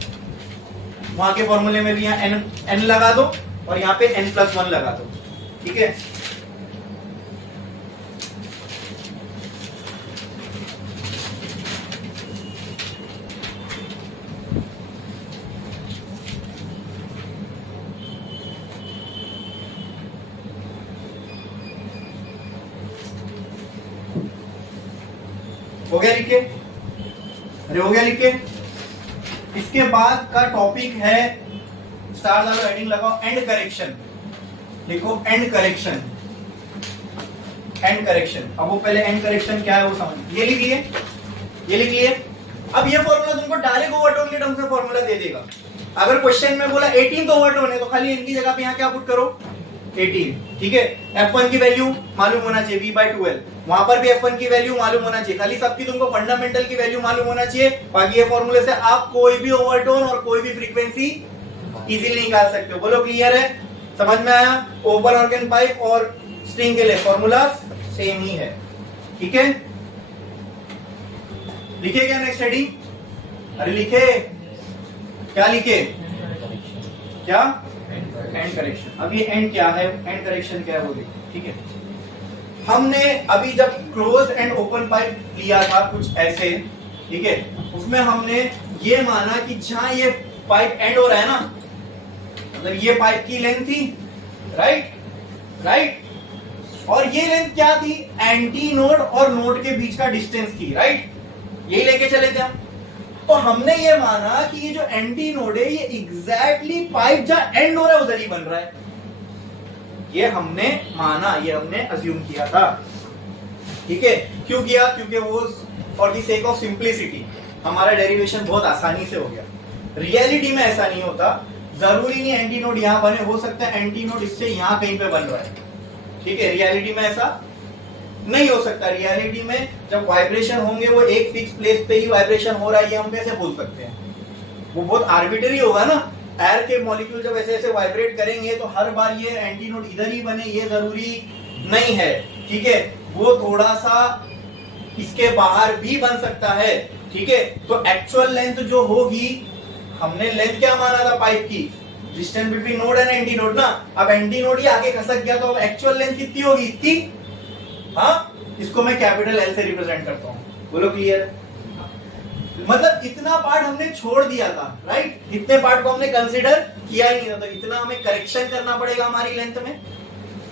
वहां के फॉर्मूले में भी यहाँ n लगा दो और यहाँ पे n+1 लगा दो, ठीक है। हो गया लिख के? अरे हो गया लिख के? इसके बाद का टॉपिक है, स्टार डालो, हेडिंग लगाओ, एंड करेक्शन। लिखो एंड करेक्शन, एंड करेक्शन। अब वो पहले एंड करेक्शन क्या है वो समझ, ये लिख लिए, ये लिख लिए। अब ये फॉर्मूला तुमको डायरेक्ट ओवरटोन के टर्म्स में फॉर्मूला दे देगा। अगर क्वेश्चन में बोला 18 तो ओवरटोन है, तो खाली इनकी जगह पे यहाँ क्या पुट करो, 18, ठीक है। F1 की वैल्यू मालूम होना चाहिए V/12, वहां पर भी F1 की वैल्यू मालूम होना चाहिए, खाली सबकी तुमको फंडामेंटल की वैल्यू मालूम होना चाहिए। बाकी ये फॉर्मूले से आप कोई भी ओवरटोन और कोई भी फ्रीक्वेंसी इजीली निकाल सकते हो। बोलो क्लियर है, समझ में आया? ओपन ऑर्गन पाइप और स्ट्रिंग के लिए फॉर्मूला सेम ही है, ठीक है। लिखे क्या नेक्स्ट हेडिंग? अरे लिखे, क्या लिखे? क्या? And correction. अब ये एंड क्या है, एंड करेक्शन क्या है वो देखो, ठीक है। हमने अभी जब क्लोज एंड ओपन पाइप लिया था कुछ ऐसे, ठीक है, उसमें हमने ये माना कि जहां ये पाइप एंड हो रहा है ना, मतलब ये पाइप की लेंथ थी, राइट राइट, और ये लेंथ क्या थी, एंटी नोड और नोड के बीच का डिस्टेंस थी, राइट। यही लेके चले थे हम। तो हमने ये माना कि ये जो एंटी नोड है ये एग्जैक्टली पाइप जहां एंड हो रहा है उधर ही बन रहा है। ये हमने माना, ये हमने अज्यूम किया था, ठीक है। क्यों किया? क्योंकि वो for the sake of simplicity हमारा डेरिवेशन बहुत आसानी से हो गया। रियलिटी में ऐसा नहीं होता, जरूरी नहीं एंटी नोड यहां बने, हो सकता है एंटी नोड इससे यहां कहीं पे बन रहा है, ठीक है। रियलिटी में ऐसा नहीं हो सकता। रियलिटी में जब वाइब्रेशन होंगे वो एक फिक्स प्लेस पे ही वाइब्रेशन हो रहा है, ये हम कैसे बोल सकते हैं? वो बहुत आर्बिट्ररी होगा ना। एयर के मॉलिक्यूल जब ऐसे ऐसे वाइब्रेट करेंगे तो हर बार ये एंटी नोड इधर ही बने, ये जरूरी नहीं है, ठीक है। वो थोड़ा सा इसके बाहर भी बन सकता है, ठीक है। तो एक्चुअल लेंथ जो होगी, हमने लेंथ क्या माना था पाइप की, distance between node and anti node ना। अब एंटी नोड ही आगे खसक गया तो अब एक्चुअल लेंथ कितनी होगी? इतनी। हाँ, इसको मैं कैपिटल एल से रिप्रेजेंट करता हूं। बोलो क्लियर? मतलब इतना पार्ट हमने छोड़ दिया था, राइट। इतने पार्ट को हमने कंसीडर किया ही नहीं था, तो इतना हमें करेक्शन करना पड़ेगा हमारी लेंथ में।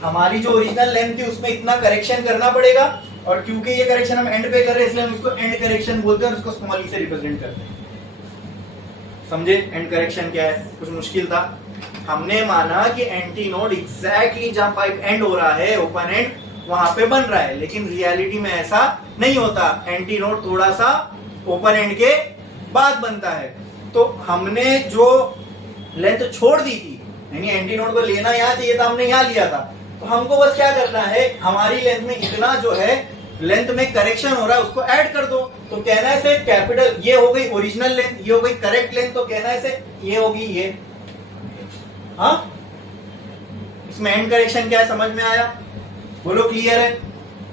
हमारी जो ओरिजिनल लेंथ थी उसमें इतना करेक्शन करना पड़ेगा, और क्योंकि ये करेक्शन हम एंड पे कर रहे हैं इसलिए हम इसको एंड करेक्शन बोलते हैं और उसको स्मॉल ई से रिप्रेजेंट करते हैं। समझे एंड करेक्शन क्या है? कुछ मुश्किल था? हमने माना कि एंटी नोड एग्जैक्टली जहां पाइप एंड हो रहा है, ओपन एंड, वहां पे बन रहा है, लेकिन रियलिटी में ऐसा नहीं होता। एंटी नोड थोड़ा सा ओपन एंड के बाद बनता है। तो हमने जो लेंथ छोड़ दी थी, यानी एंटी नोड को लेना यहां चाहिए था, हमने यहां लिया था। तो हमको बस क्या करना है, हमारी लेंथ में इतना जो है लेंथ में करेक्शन हो रहा है उसको ऐड कर दो। तो कहना है से कैपिटल, ये हो गई ओरिजिनल लेंथ, ये हो गई करेक्ट लेंथ, तो कहना है से ये होगी ये। हाँ, इसमें एंड करेक्शन क्या है समझ में आया? बोलो क्लियर है?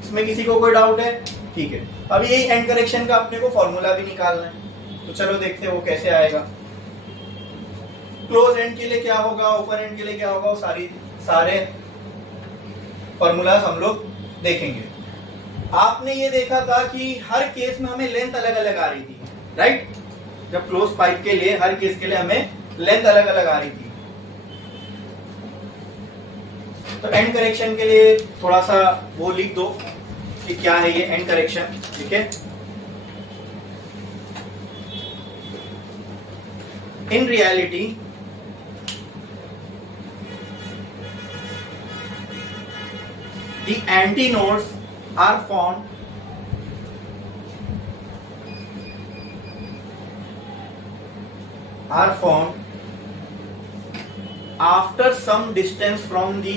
इसमें किसी को कोई डाउट है? ठीक है। अब यही एंड करेक्शन का अपने को फॉर्मूला भी निकालना है, तो चलो देखते हैं वो कैसे आएगा। क्लोज एंड के लिए क्या होगा, ओपन एंड के लिए क्या होगा, वो सारे फॉर्मूलाज हम लोग देखेंगे। आपने ये देखा था कि हर केस में हमें लेंथ अलग अलग आ रही थी, राइट। जब क्लोज पाइप के लिए हर केस के लिए हमें लेंथ अलग अलग आ रही थी। तो एंड करेक्शन के लिए थोड़ा सा वो लिख दो कि क्या है ये एंड करेक्शन, ठीक है। In reality the antinodes are formed after some distance from the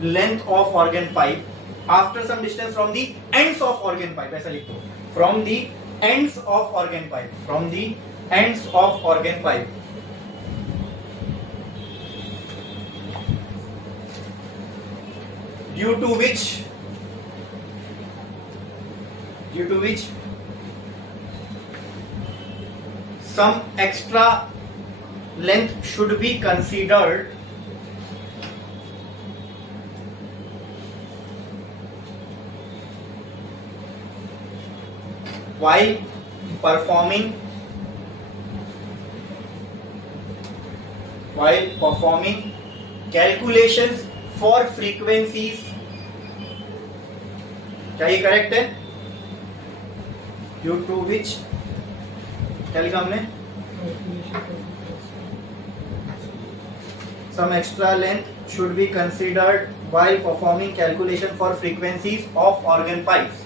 length of organ pipe, after some distance from the ends of organ pipe, ऐसा लिख दो, from the ends of organ pipe, from the ends of organ pipe, due to which due to which some extra length should be considered while performing calculations for frequencies. क्या ये correct है? due to which क्या लिखा हमने? some extra length should be considered while performing calculation for frequencies of organ pipes.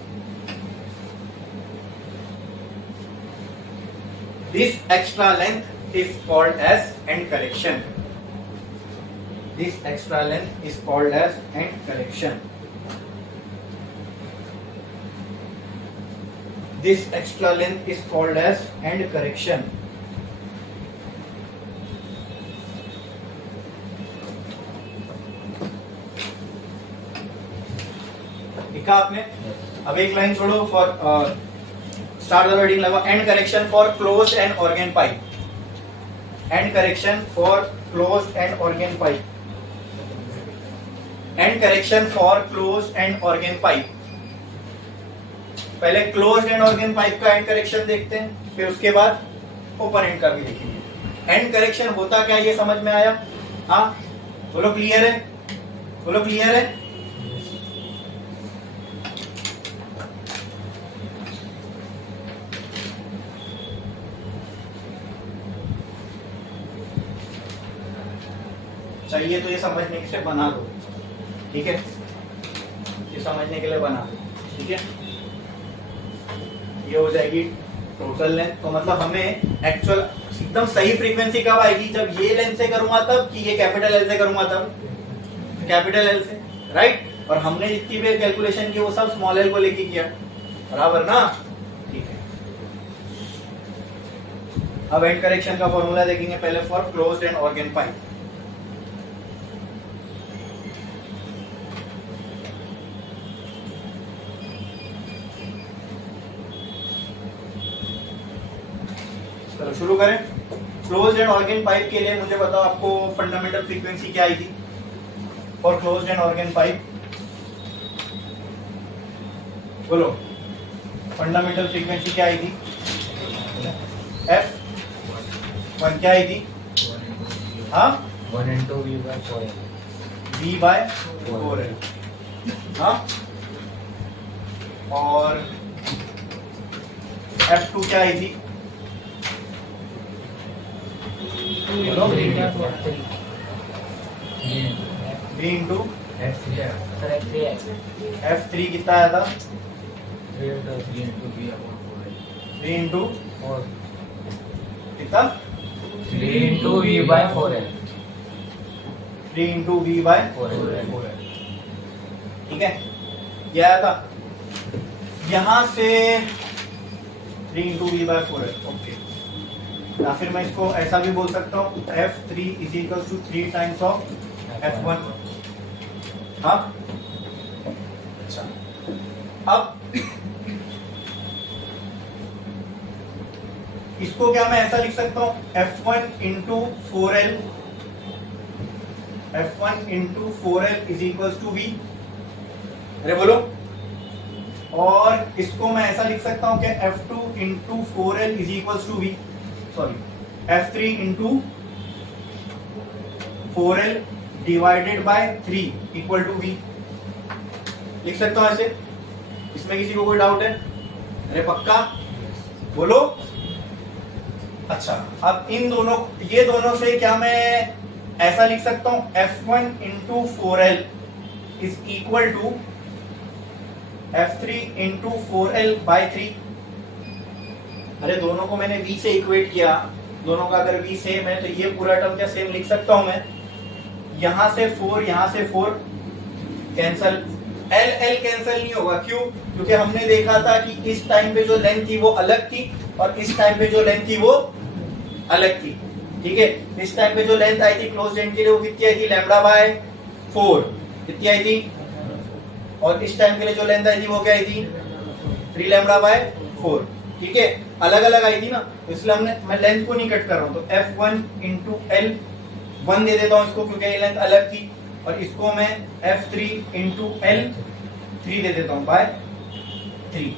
This extra length is called as end correction. This extra length is called as end correction. This extra length is called as end correction. लिखा आपने? अब एक line छोड़ो for start the reading लगा end correction for closed and organ pipe. End correction for closed and organ pipe. End correction for closed and organ pipe. पहले closed and organ pipe का end correction देखते हैं, फिर उसके बाद open end का भी देखेंगे. End correction होता क्या ये समझ में आया? हाँ, बोलो क्लियर है? बोलो क्लियर है? चाहिए तो ये समझने के लिए बना दो, ठीक है? ये समझने के लिए बना दो, ठीक है? ये हो जाएगी टोटल लेंथ. तो मतलब हमें एक्चुअल एकदम सही फ्रीक्वेंसी कब आएगी? जब ये लेंथ से करूंगा तब, कि ये कैपिटल एल से करूंगा तब? कैपिटल एल से, राइट? और हमने जितनी भी कैलकुलेशन की वो सब स्मॉल एल को लेके किया, बराबर ना? ठीक है. अब एंड करेक्शन का फॉर्मूला देखेंगे पहले for closed end organ pipe. चलो शुरू करें. क्लोज्ड एंड ऑर्गन पाइप के लिए मुझे बताओ आपको फंडामेंटल फ्रीक्वेंसी क्या आई थी for closed end organ pipe? बोलो, फंडामेंटल फ्रीक्वेंसी क्या आई थी? F1 क्या आई थी? हाँ, 1 into V by 4L. V by 4L. हाँ, और F2 क्या आई थी? बोलो, V इंटू F3 कितना आया था? 3 इंटू कितना? 3 into V by 4L. 3 into V by 4L. ठीक है, ये आया था. यहां से 3 into V by 4L. Okay, या फिर मैं इसको ऐसा भी बोल सकता हूँ F3 is equal to 3 times of F1. हाँ, अच्छा. अब इसको क्या मैं ऐसा लिख सकता हूँ? F1 into 4L. F1 into 4L is equal to V. अरे बोलो. और इसको मैं ऐसा लिख सकता हूँ कि F2 into 4L is equal to V. Sorry, F3 into 4L divided by 3 equal to V. लिख सकता हूं ऐसे? इसमें किसी को कोई डाउट है? अरे पक्का बोलो. अच्छा, अब इन दोनों, ये दोनों से क्या मैं ऐसा लिख सकता हूं? F1 into 4L is equal to F3 into 4L by 3. अरे दोनों को मैंने V से इक्वेट किया, दोनों का अगर V सेम है तो ये पूरा टर्म क्या सेम लिख सकता हूं मैं? यहां से 4, यहां से 4 कैंसल, L कैंसल नहीं होगा. क्यों? क्योंकि हमने देखा था कि इस टाइम पे जो लेंथ थी वो अलग थी और इस टाइम पे जो लेंथ थी वो अलग थी. ठीक है, इस टाइम पे जो लेंथ आई थी क्लोज्ड एंड के लिए वो कितनी आई थी? Lambda by 4. कितनी आई थी? और इस टाइम के लिए जो लेंथ आई थी वो क्या आई थी? 3 लैम्बडा बाय 4, ठीक है, अलग अलग आई थी ना, इसलिए मैं लेंथ को नहीं कट कर रहा हूं, तो F1 इंटू एल 1 दे देता हूं इसको, क्योंकि ये लेंथ अलग थी, और इसको मैं F3 इंटू एल 3 दे देता हूं बाय 3।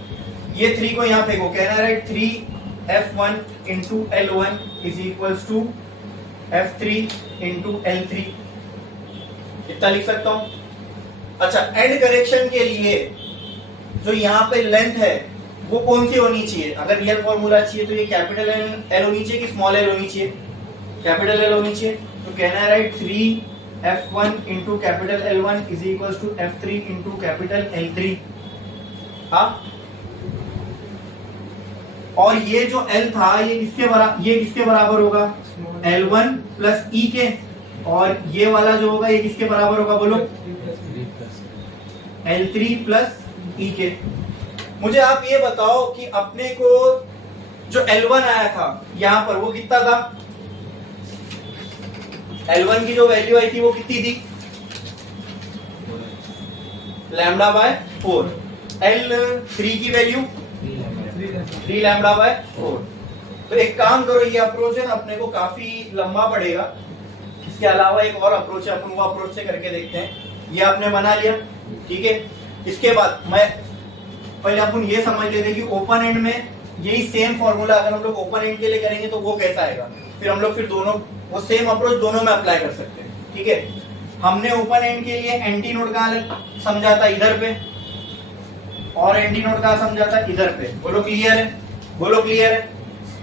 ये 3 को यहां फेंको, कहना है 3F1 into L1 is equals to F3 into L3, इतना लिख सकता हूं। अच्छा, एंड करेक्शन के लिए जो यहाँ पे लेंथ है वो कौन सी होनी चाहिए? अगर रियल फॉर्मूला चाहिए तो ये कैपिटल एल होनी चाहिए कि स्मॉल एल होनी चाहिए? कैपिटल एल होनी चाहिए। तो कहना है write 3F1 into capital L1 is equals to F3 into capital L3। हाँ, और ये जो L था ये किसके बराबर होगा? L1 प्लस E के, और ये वाला जो होगा ये किसके बराबर होगा बोलो? L3 प्लस E के। मुझे आप ये बताओ कि अपने को जो L1 आया था यहां पर वो कितना था? L1 की जो वैल्यू आई थी वो कितनी थी? Lambda by 4। L3 की वैल्यू 3 लैम्बडा बाय 4। तो एक काम करो, ये अप्रोच है ना अपने को काफी लंबा पड़ेगा, इसके अलावा एक और अप्रोच है, अपन वो अप्रोच से करके देखते हैं। ये आपने बना लिया, ठीक है। इसके बाद मैं पहले अपन ये समझ लेते हैं कि ओपन एंड में यही सेम फॉर्मूला अगर हम लोग ओपन एंड के लिए करेंगे तो वो कैसा आएगा, फिर हम लोग दोनों वो सेम अप्रोच दोनों में अप्लाई कर सकते हैं, ठीक है। हमने ओपन एंड के लिए एंटी नोड कहाँ समझा था? इधर पे, और एंटी नोड कहाँ समझा था? इधर पे। बोलो क्लियर है? बोलो क्लियर है?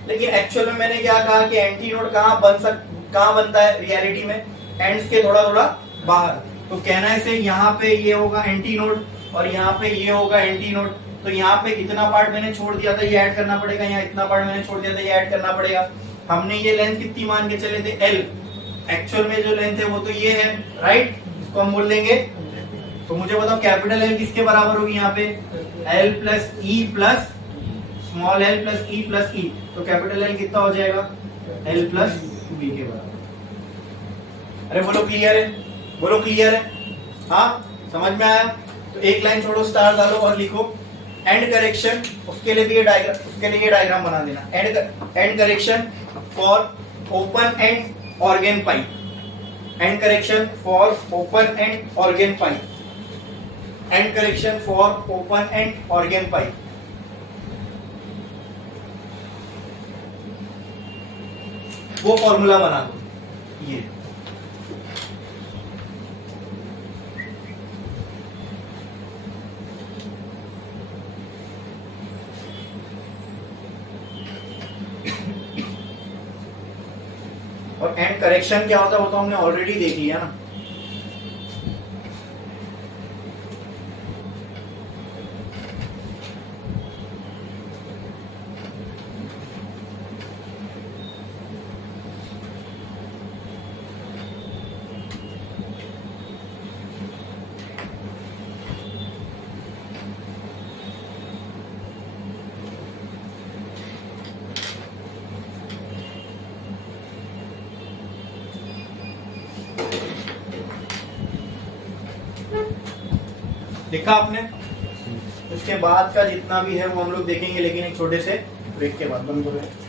लेकिन एक्चुअल में मैंने क्या कहा कि एंटी नोड कहाँ बनता है रियलिटी में? एंड्स के थोड़ा थोड़ा बाहर। तो कहना है से यहाँ पे ये होगा एंटी नोड और यहाँ पे ये होगा एंटी नोड। तो यहाँ पे इतना पार्ट मैंने छोड़ दिया था, ये ऐड करना पड़ेगा, यहाँ इतना पार्ट मैंने छोड़ दिया था, ये ऐड करना पड़ेगा। हमने ये लेंथ कितनी मान के चले थे? L। एक्चुअल में जो लेंथ है वो तो ये है, राइट? इसको हम बोल देंगे। तो मुझे बताओ कैपिटल L किसके बराबर होगी यहाँ पे? L plus E plus small l plus E plus E। तो कैपिटल L कितना हो जाएगा? L प्लस B के बराबर। अरे बोलो क्लियर है? बोलो क्लियर है? हाँ, समझ में आया? तो एक लाइन छोड़ो, स्टार डालो और लिखो एंड करेक्शन। उसके लिए भी ये डायग्राम बना देना। And correction for open and organ pipe. And correction for open and organ pipe. And correction for open and organ pipe. वो फॉर्मूला बना दो ये। और एंड करेक्शन क्या होता है वो तो हमने ऑलरेडी देख लिया ना। लिखा आपने? उसके बाद का जितना भी है वो हम लोग देखेंगे, लेकिन एक छोटे से ब्रेक के बाद। बंद करो।